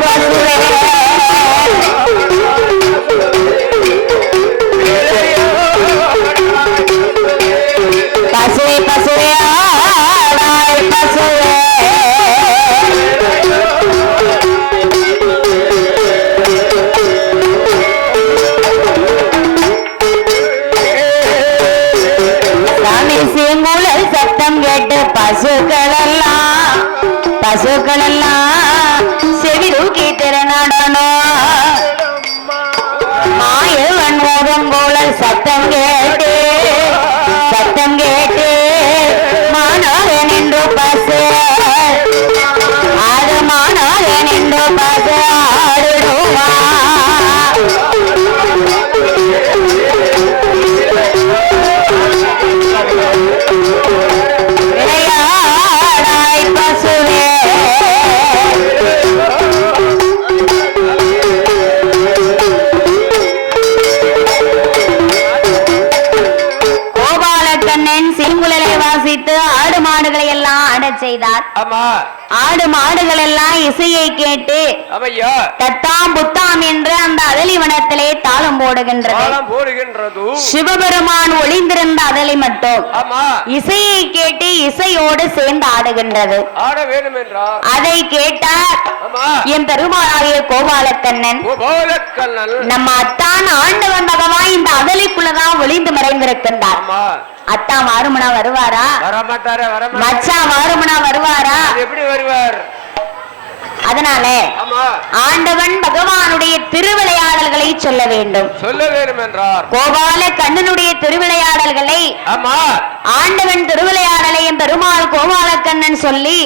பசுவே பசுவே ஆடாய் பசுவே சாமி சீங்குழல் சத்தம் கேட்டு பசுக்கள் எல்லாம் செவி தூக்கி திறனாடணும். மாயவன் ஓதுங்கோழல் சத்தம் கேட்டு மானாக நின்று பசு அது மானாக நின்று பசு ஆடுடுமா விளையாடாய் பசுவே கோபாலக்கண்ணன் சீங்குழலை வாசித்து ஆடு மாடுகளை எல்லாம் ஆடச் செய்தார். ஆடு மாடுகள் எல்லாம் இசையை கேட்டு தத்தாம் புத்தாம் என்று அந்த அதலி வனத்திலே தாளம் போடுகின்றது. சிவபெருமான் ஒளிந்திருந்த அதலி மட்டும் இசையை கேட்டு இசையோடு சேர்ந்து ஆடுகின்றது. அதை கேட்டார் என் பெருமாளாகிய கோபாலக்கண்ணன். நம்ம அத்தான் ஆண்டவன் பகவான் இந்த அதலிக்குள்ளதான் ஒளிந்து மறைந்திருக்கின்றார். அத்தா மாறுமனா வருவாரா? மச்சா மாறுமனா வருவாரா? எப்படி வருவார்? அதனால ஆண்டவன் பகவானுடைய திருவிளையாடல்களை சொல்ல வேண்டும் என்றார். கோபால கண்ணனுடைய திருவிளையாடல்களை ஆண்டவன் திருவிளையாடலையும் பெருமாள் கோபாலக்கண்ணன் சொல்லி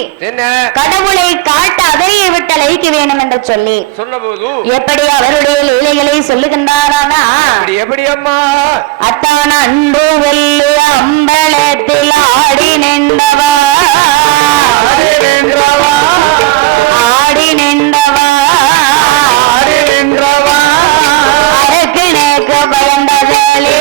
கடவுளை காட்ட அதறியை விட்டு அழைக்க வேண்டும் என்று சொல்லி சொன்னபோது எப்படி அவருடைய லீலைகளை சொல்லுகின்றாரானா எப்படி அம்மா அத்தான் அன்பு வெள்ளு அம்பலத்தில் ஆடி நின்றவா அரக்கனுக்கு பயந்ததாலே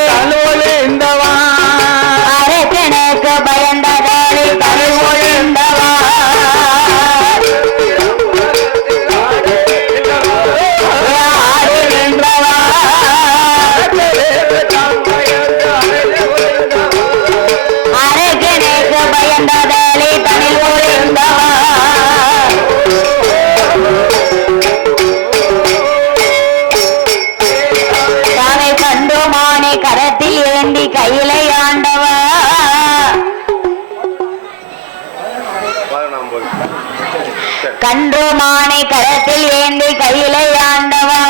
தழுவா கன்றுமானை கரத்தில் ஏந்தி கையிலை ஆண்டவா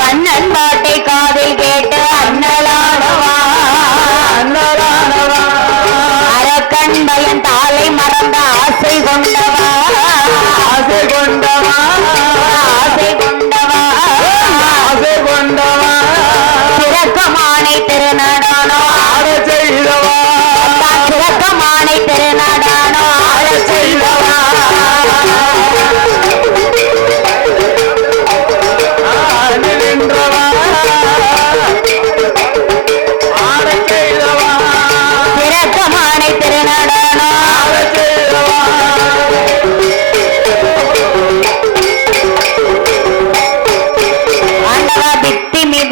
கண்ணன் பாட்டை காதில் கேட்டு அண்ணலானவா அரக்கன் பயன் தாளை மறந்த ஆசை கொண்டவா ஆசை கொண்டவா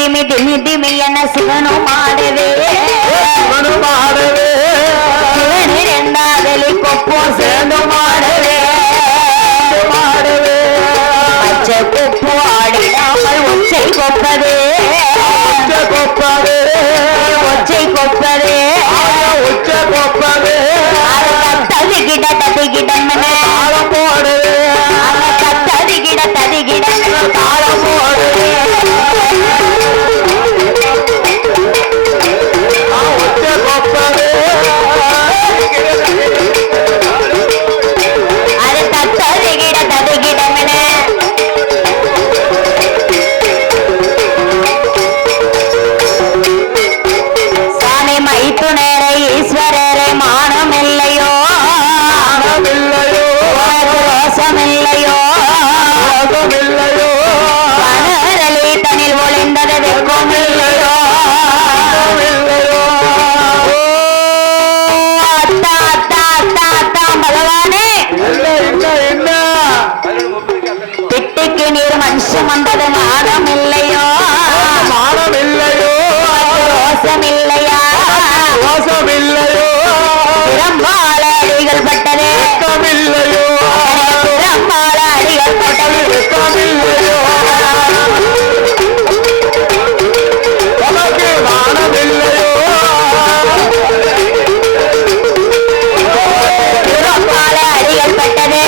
திமி திமி திமி என சிவனும் ஆடவே சிவனு ரெண்டாதலி கொப்போ சேர்ந்து மாடவே பச்சை கொப்பு ஆடிடாமல் ஒச்சை கொப்பதே ஒச்சை கொப்பதே ததிகிட ததிகிட தாளம் போடு ததிகிட ததிகிட தாளம் போடு அது ததிகிட ததிகிட சாமி மைத்துனரை ஈஸ்வரரை மானம் இல்லையோ ரோசமில்லையோ பனரலி தனில் ஒளிந்தது வெக்கம் இல்லையோ அத்தா அத்தா அத்தா அத்தா பகவானே திட்டுக்கு நீர் மனுஷம் வந்தது மானம் இல்லையோ ரோசமில்லையா திறம்பால அடிகள் பட்டது திறம்பால அடிகள் பட்டது திறம்பால அடிகள் பட்டது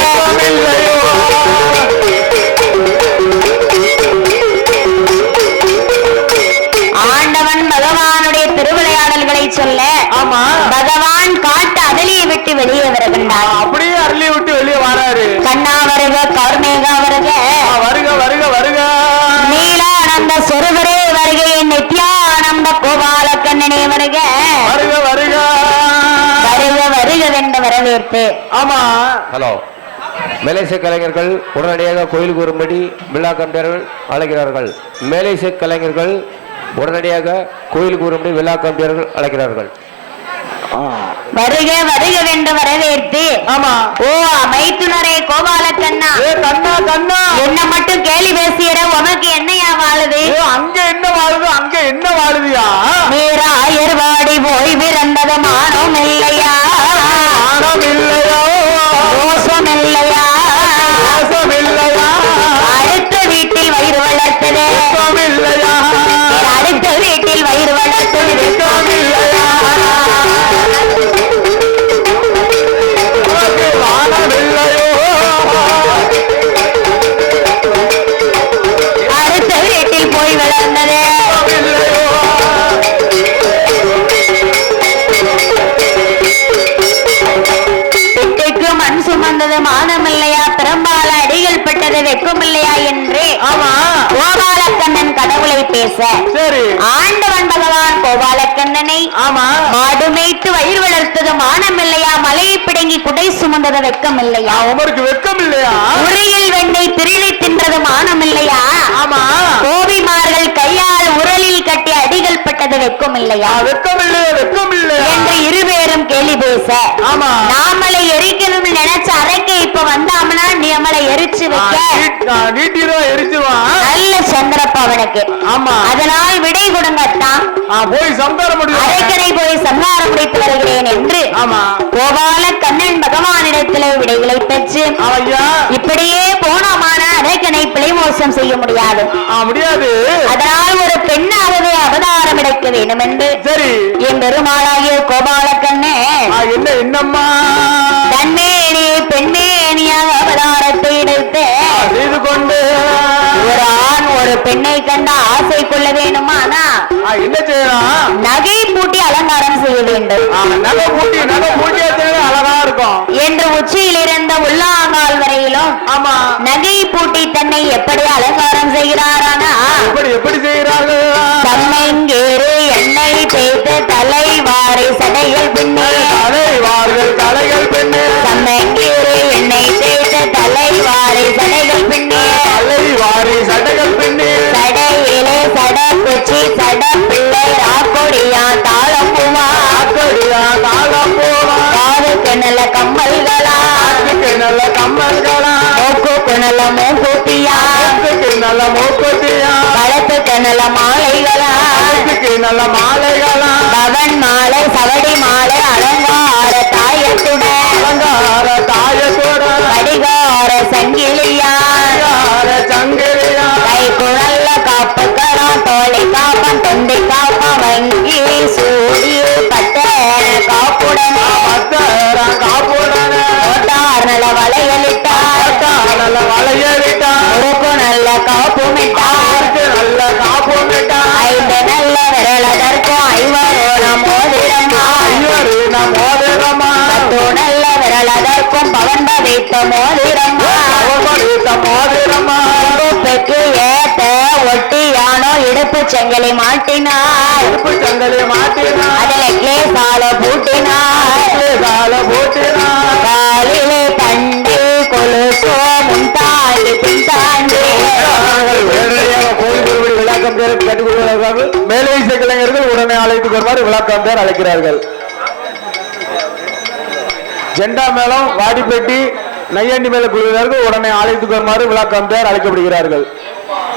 ஆண்டவன் பகவானுடைய திருவிளையாடல்களை சொல்ல ஆமா பகவான் காட்டு அகலியை விட்டு வெளியே வருகின்றார் அப்படியே அருளி விட்டு வெளியே வராரு கண்ணா வருக கௌர்மேகா வருக வருக வருக வருக நீலானந்த சொருவரே வருக என் நித்யானந்த கோபால கண்ணனே வருக வருக வருக வருக வருகவென்று வரவேற்பு ஆமா ஹலோ மேலேச கலைஞர்கள் உடனடியாக கோயிலுக்கு வரும்படி விழா கம்பியர்கள் அழைக்கிறார்கள். மேலேச கலைஞர்கள் உடனடியாக கோயிலுக்கு வரும்படி விழா கம்பியர்கள் அழைக்கிறார்கள். வருக வருகவென்று வரவேற்பு ஆமா ஓ மைத்துனரே கோபால கண்ணா கண்ணா கண்ணா என்ன மட்டும் கேலி பேசியற உனக்கு என்னையா வாழுது அங்க என்ன வாழுது அங்க என்ன வாழுதியா நீராயர் வாடி போய் பிறந்தது மானம் இல்லையா ஆனம் இல்லையோ ரோஷம் இல்லையா மோசம் இல்லையா அடுத்த வீட்டில் வயிறு வளர்த்தது இல்லையா அடுத்த வீட்டில் வயிறு வளர்த்தது இல்லையா வானம் இல்லையோ அடுத்த வீட்டில் போய் வளர்ந்தது பிட்டுக்கு மண் சுமந்தது மானம் இல்லையா பெரும்பால அடிகள் பட்டது வெக்கம் இல்லையா என்று ஆமா கோபாலக்கண்ணன் கடவுளை பேச சரி ஆண்டவன் பகவான் கோபாலக்கண்ணனை ஆமா மாடு மேய்த்து வயிறு வளர்த்தது மானம் இல்லையா மலையை பிடுங்கி குடை சுமந்தது வெக்கம் இல்லையா உமருக்கு வெக்கம் இல்லையா உரையில் வெண்ணெய் திருளி தின்றது மானம் இல்லையா ஆமா கோபிமார்கள் கையால் உரலில் கட்டி அடிகள் பட்டது வெக்கம் இல்லையா வெக்கம் இல்லையா வெக்கம் இல்லையா என்று இருவேரும் கேலி பேச ஆமா நாமளை எரிக்கணும்னு நினைச்ச அரைக்க இப்ப வந்தாமனா நம்மளை எரிச்சு வைக்க நீட்டிடுவா எரிச்சுவான் நல்ல சந்திரப்பவனுக்கு ஆமா அதனால் விடை கொடுங்கத்தான் போய் சம்சார முடியும் அரைக்கனை போய் சம்ஹாரம் முடித்து வருகிறேன் என்று ஆமா கோபால கண்ணன் பகவானிடத்திலே விடைகளை பெற்று ஐயா இப்படியே போனமான அரைக்கனை பிழை மோசம் செய்ய முடியாது முடியாது அதனால் ஒரு பெண்ணாகவே அவதாரம் எடுக்க வேண்டும் என்று சரி என் பெருமாளாகிய கோபால கண்ணே என்ன என்னம்மா தன்மேனி பெண்மேனியாக அவதாரத்தை எடுத்து செய்து கொண்டு ஒரு ஆண் ஒரு பெண்ணை கண்ட ஆசை கொள்ள வேண்டுமானா என்ன செய்யலாம் நகை பூட்டி அலங்காரம் செய்ய வேண்டும் நகை பூட்டியா அழகா இருக்கும் என்று உச்சியில் இருந்த உள்ளாங்கால் வரையிலும் ஆமா நகை பூட்டி தன்னை எப்படி அலங்காரம் செய்கிறாரானா எப்படி செய்யறாங்க தம்மெங்கேறு எண்ணெய் தேய்த்து தலை வாரை சடைகள் பின்னே தலைகள் பெண்ணு தம்மெங்கேறு எண்ணெய் தேய்த்து தலை வாரை சடைகள் பின்னே சட்டைகள் பெண்ணு சடையிலே சட குச்சி சட பிள்ளை ராக்கொடியா தாளம் பூவா காதுக்கு நல்ல கம்மல்களா நல்ல கம்மல்களா மூக்குக்கு நல்ல மூக்குத்தியா நல்ல மூக்குத்தியா கழுத்துக்கு நல்ல மாலைகளா நல்ல மாலைகளா பவன் மாலை சவடி மாலை அலங்கார தாயத்துடன் கடிகார சங்கிலியா கை குழல்ல காப்புக்கரம் தோழி காப்பன் தொண்டி காப்பம் வங்கி சூடி பட்ட காப்புடன் நல்ல வளையலிட்டார் முறுக்கு நல்ல காப்புமிட்டார் ஐந்து நல்ல விரலதற்கும் ஐவரோணம் மோதிரம்மா நல்ல விரலதற்கும் பவன்ப வைத்த மோதிரம்மா பெற்று ஏத்த ஒட்டியானோ இடுப்பு சங்கிலி மாட்டினார் அதுல கிளேசால பூட்டினார் காலிலே தண்டு கொலுசோ முன்தாண்டி பின்தாண்டி மேலே கலைஞர்கள் உடனே அழைத்துக் கொள்வார் விளக்கம் பேர் அழைக்கிறார்கள். ஜெண்டா மேளம் வாடிப்பட்டி நையாண்டி மேல குழுவினர்கள் உடனே அழைத்துக் கொள்வாரு விளக்கம் பேர் அழைக்கப்படுகிறார்கள்.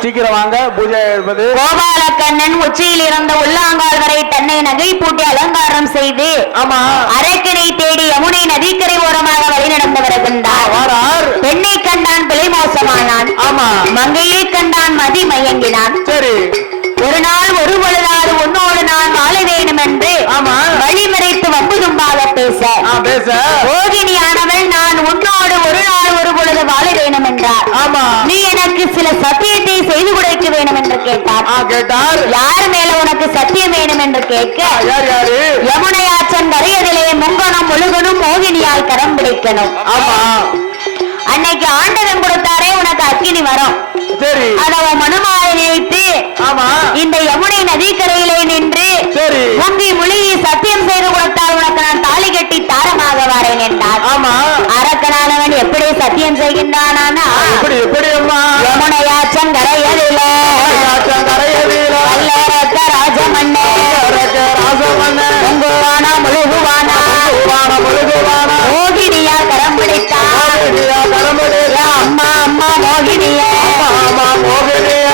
சீக்கிரம் வாங்க. பூஜை என்பது கோபாலக்கண்ணன் உச்சியில் இருந்த உள்ளாங்கால் வரை தன்னை நகை பூட்டி அலங்காரம் செய்து ஆமா அரக்கனை தேடி யமுனை நதிக்கரை ஓரமாக வழிநடந்து வருகின்றார். பெண்ணை கண்டான் பிழை மோசமானான். ஆமா மங்கையை கண்டான் மதி மயங்கினான். சரி ஒரு நாள் ஒரு பொழுதாது உன்னோடு நான் வாழ வேண்டும் என்று வழிமறைத்து வம்பு தும்பாக பேச ரோகிணியானவள் நான் உன்னோடு ஒரு நாள் ஒரு பொழுது வாழ வேண்டும் என்றார். நீ எனக்கு சில சத்தியத்தை செய்து கொடுக்க வேண்டும் என்று கேட்டார். யார் மேல உனக்கு சத்தியம் வேணும் என்று கேட்க யமுனையாற்றன் கரையதிலே முங்கனும் முழுகனும் மோகினியால் கரம் பிடிக்கணும். அன்னைக்கு ஆண்டவன் கொடுத்தாரே உனக்கு அக்கினி வரும். அத மனமாய் நினைத்து இந்த யமுனை நதிக்கரையிலே நின்று முங்கி முழுகி சத்தியம் செய்து கொடுத்தால் உனக்கு நான் தாலி கட்டி தாரமாக வரேன் என்றார். அரக்கனானவன் எப்படி சத்தியம் செய்கின்றானா யமுனையாற்றன் கரையதிலே வல்லரக்க ராஜமன்னே முங்குவானா முழுகுவானா மோகினியா கரம் பிடித்தார். அம்மா அம்மா மோகினிய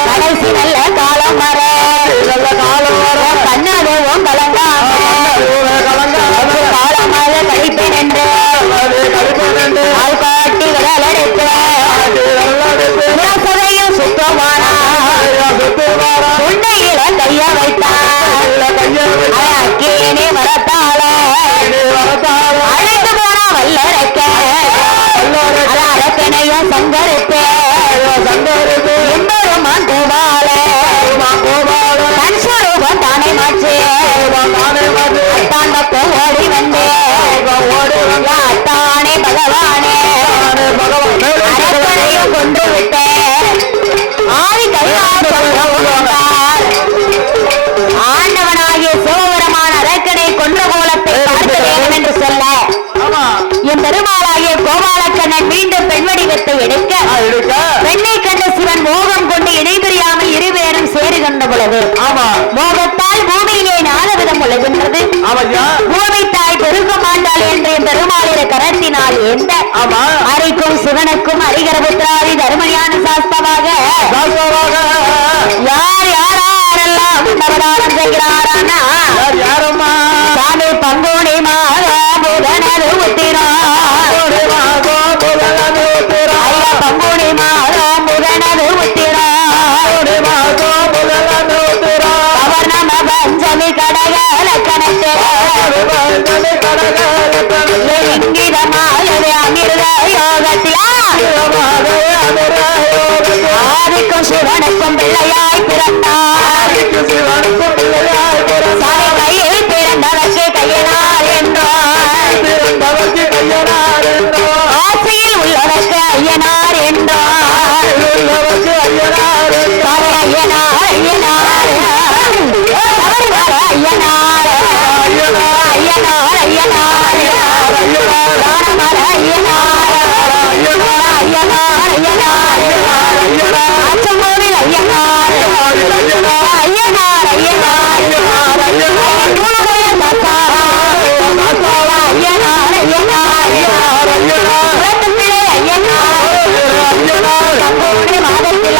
கடைசி நல்ல காலம் வர கண்ணாகவும் கலங்காம காலமாக கழிப்பேன் என்று காட்டி விடலெடுத்து சுத்தமானா உண்மையில கைய வைத்தார். அக்கேனே வரத்தால அழைத்து போனா வல்லரக்க அரக்கனையும் சங்கரித்து எம்பெருமான் கோபால கன்ஸ்வரூபம் தானே மாற்று அத்தாண்ட ஓடி வந்து அத்தானே பகவானே அரக்கனையும் கொண்டு விட்டேன் ஆதி கையால் ஆண்டவனாகிய சிவபெருமான அரக்கனை கொன்ற கோலத்தை பார்க்க வேண்டும் என்று சொல்ல என் பெருமாளாகிய கோபாலக்கண்ணன் மீண்டும் பெண் வடிவத்தை எடுக்க பெண்ணை கண்ட சிவன் மோகம் கொண்டு இணைபிரியாமல் இருவேரும் சேரு கண்ட பொழுது மோகத்தால் பூமியிலே நாலவிதம் உலகின்றது. பூமி தாய் பெருக மாட்டாள் என்று பெருமாளிர கரத்தினால் எந்த அரிக்கும் சிவனுக்கும் அரிகரபுத்திராதி தர்மஞான சாஸ்திரமாக யார் யாரெல்லாம் நவதானம் செய்கிறாரானா சாமி பங்குனி மாதம் புதனது உத்திரம் பங்குனி மாதம் புதனது உத்திரம் அவர் நம பஞ்சமி கடக லக்கணத்தை இங்கிதமாகவே அமிர்த யோகத்திலா ஆதிக்கும் சிவனுக்கும் பிள்ளையாய் பிறந்தார். சாமி கையில் பிறந்தவர்க்கு கையினார் என்றார். ஆசையில் உள்ளவர்க்கு ஐயனார் என்றார். சாமி ஐயனார் ஐயனார் ஐயனார் ஐயனார் ஐயனார் தானமர ஐயனார் ஐயனார் ஐயனார் அச்சமோவில் ஐயனார் ஐயனார் ஐயனார் ஐயனார் ஐயனார் ஐயனார் மாதத்தில்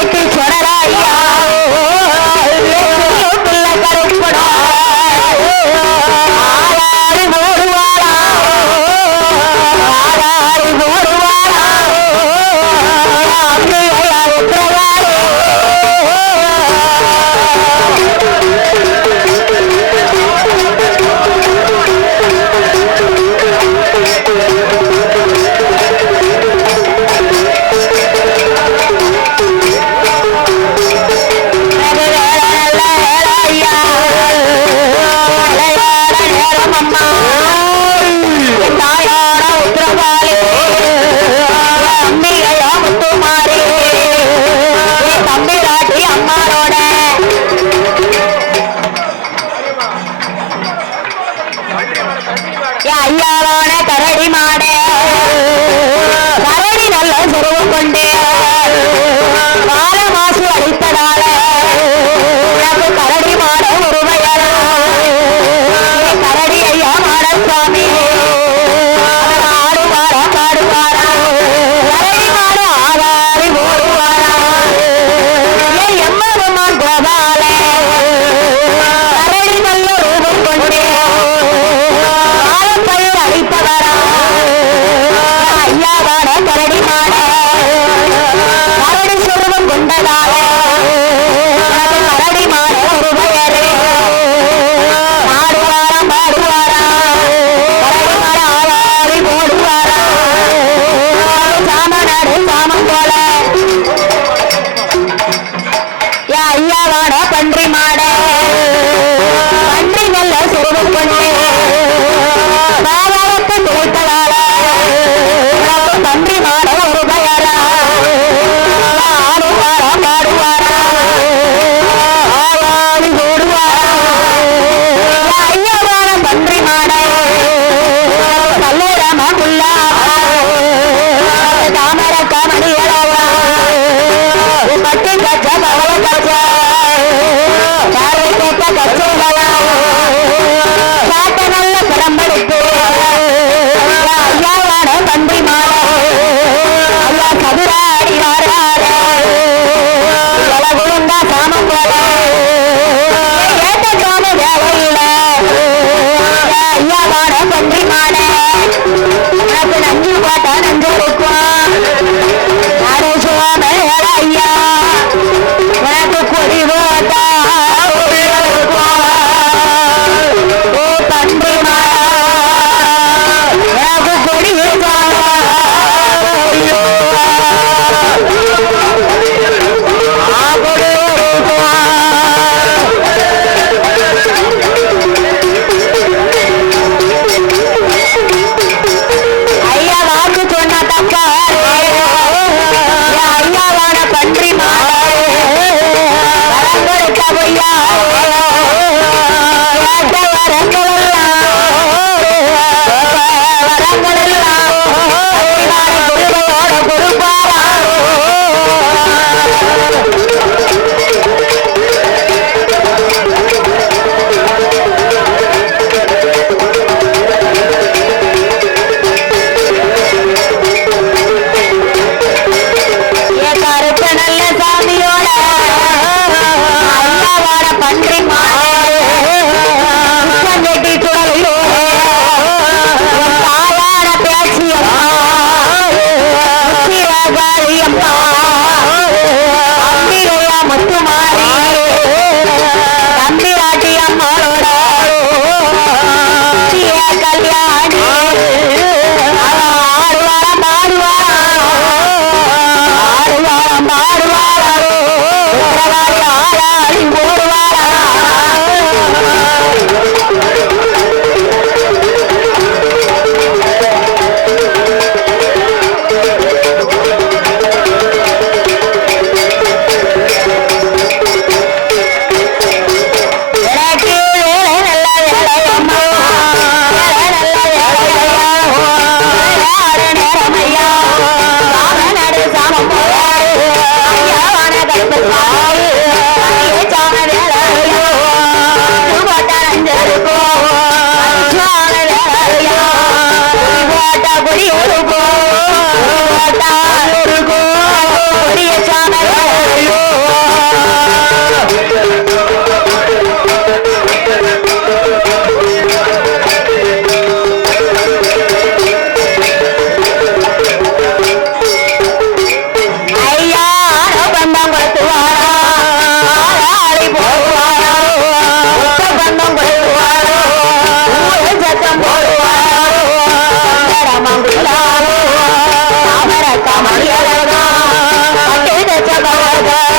எட்டு சொடராயா கருப்படா ஆறாறு ஓடுவாரா ஆறாறு ஓடுவாரா அம்மையா உத்தரவாரோ ஐயாவோட கரடி மாடே கரடி நல்ல சுருவு கொண்டே வார மாசு அடித்ததால எனக்கு கரடி மாட உருவையல கரடி ஐயா மாடசாமி ஆடுவாரா பாடுவாரா கரடி மாட ஆவாரி ஓடுவாரா எம்மருமான் கோபால கரடி நல்ல ரூபம் கொண்டே பயிர் அழிப்பவரா ஐயாவாட கரடி மாட கரடி சுருவம் கொண்டதால கரடி மாட ஒரு பெயரே பாடுவாரா பாடுவாரா கரடி மாட ஆவாரி போடுவாரா சாமநாடு சாமம் போல ஐயாவாட பன்றி மாட பன்றி நல்ல சுருவம் கொண்டே பாவாரத்தை துளைத்ததால பன்றி மாட ஒரு பெயரா ஆடுவாரா பாடுவாரா ஆவாரி ஓடுவாரா ஐயாவான பன்றி மாட கல்லூரமா முல்லா தாமரக்க மணியலவா பட்டு கச்ச பவள கச்ச பார்வை கேட்ட கச்சைகளா காட்ட நல்ல பிறம்பெடுத்து ஐயாவான பன்றி மாட ஐயா சதுராடி வாராட குழுந்தா சாமம் போல ஏத்த சாம வேலையில ஐயாவான பன்றி மாட உனக்கு நஞ்சு போட்டா நஞ்சு இருக்கும் நாடு சுவாம ஐயா உனக்கு கொடி போட்டா ஓ பன்றி மாட எனக்கு கொடி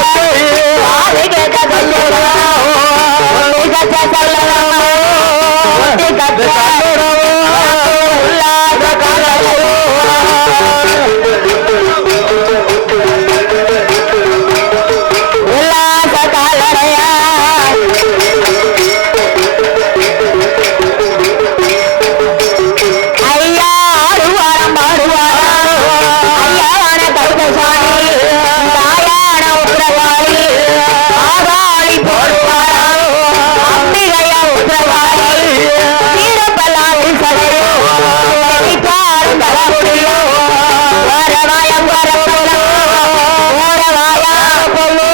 காது கேட்க சொல்லலாம் கச்ச சொல்லலாம் கச்ச உல்லாத காலையோ உல்லாத காலடையா ஐயா ஆடுவாரம் பாடுவாரா ஐயான கருப்பசாமி தாயான உத்தரவாளி ஆகாளி போடுவாரா அம்பிகையா உத்தரவாளி வீரப்பல்லாவில் சடையோ பாடும் தலமுடியோ வரவாயம் வரப்போலோ ஓரவாயா பொல்லோ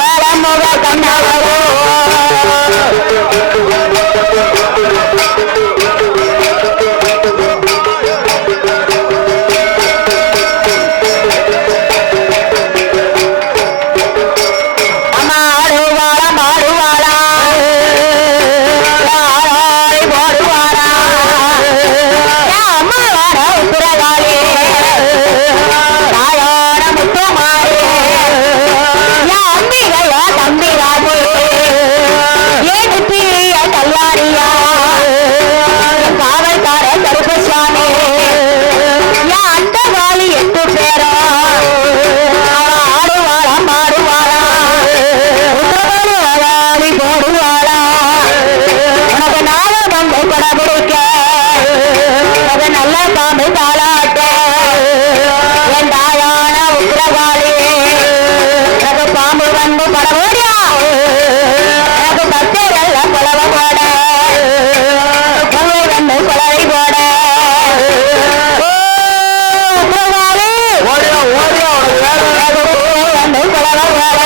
வரமுக கண்ணாவோ மாடுவாளா மாடுவாளா ஆளாய் போடுவாளா அம்மா வாட உப்புரகாளி தாயோட முத்துமாரி அம்பிகையா தம்பிராஜி ஏடுப்பிய கல்யாணியா காவல்கார கருப்பசாமி அந்த காலி 8 பேரா ஆடுவாளா மாடுவாளா உத்தரவாளி போடுவாளா உனக்கு நானும் வந்து படபிடிக்க அது நல்ல பாம்பு தாளாட்ட என் தாயான உத்தரவாளி எனக்கு பாம்பு வந்து படபோடியா எனக்கு பக்தர்கள் குலவ போட பூவை வந்து குலவை போட உத்தரவாளி வந்து குலவ போட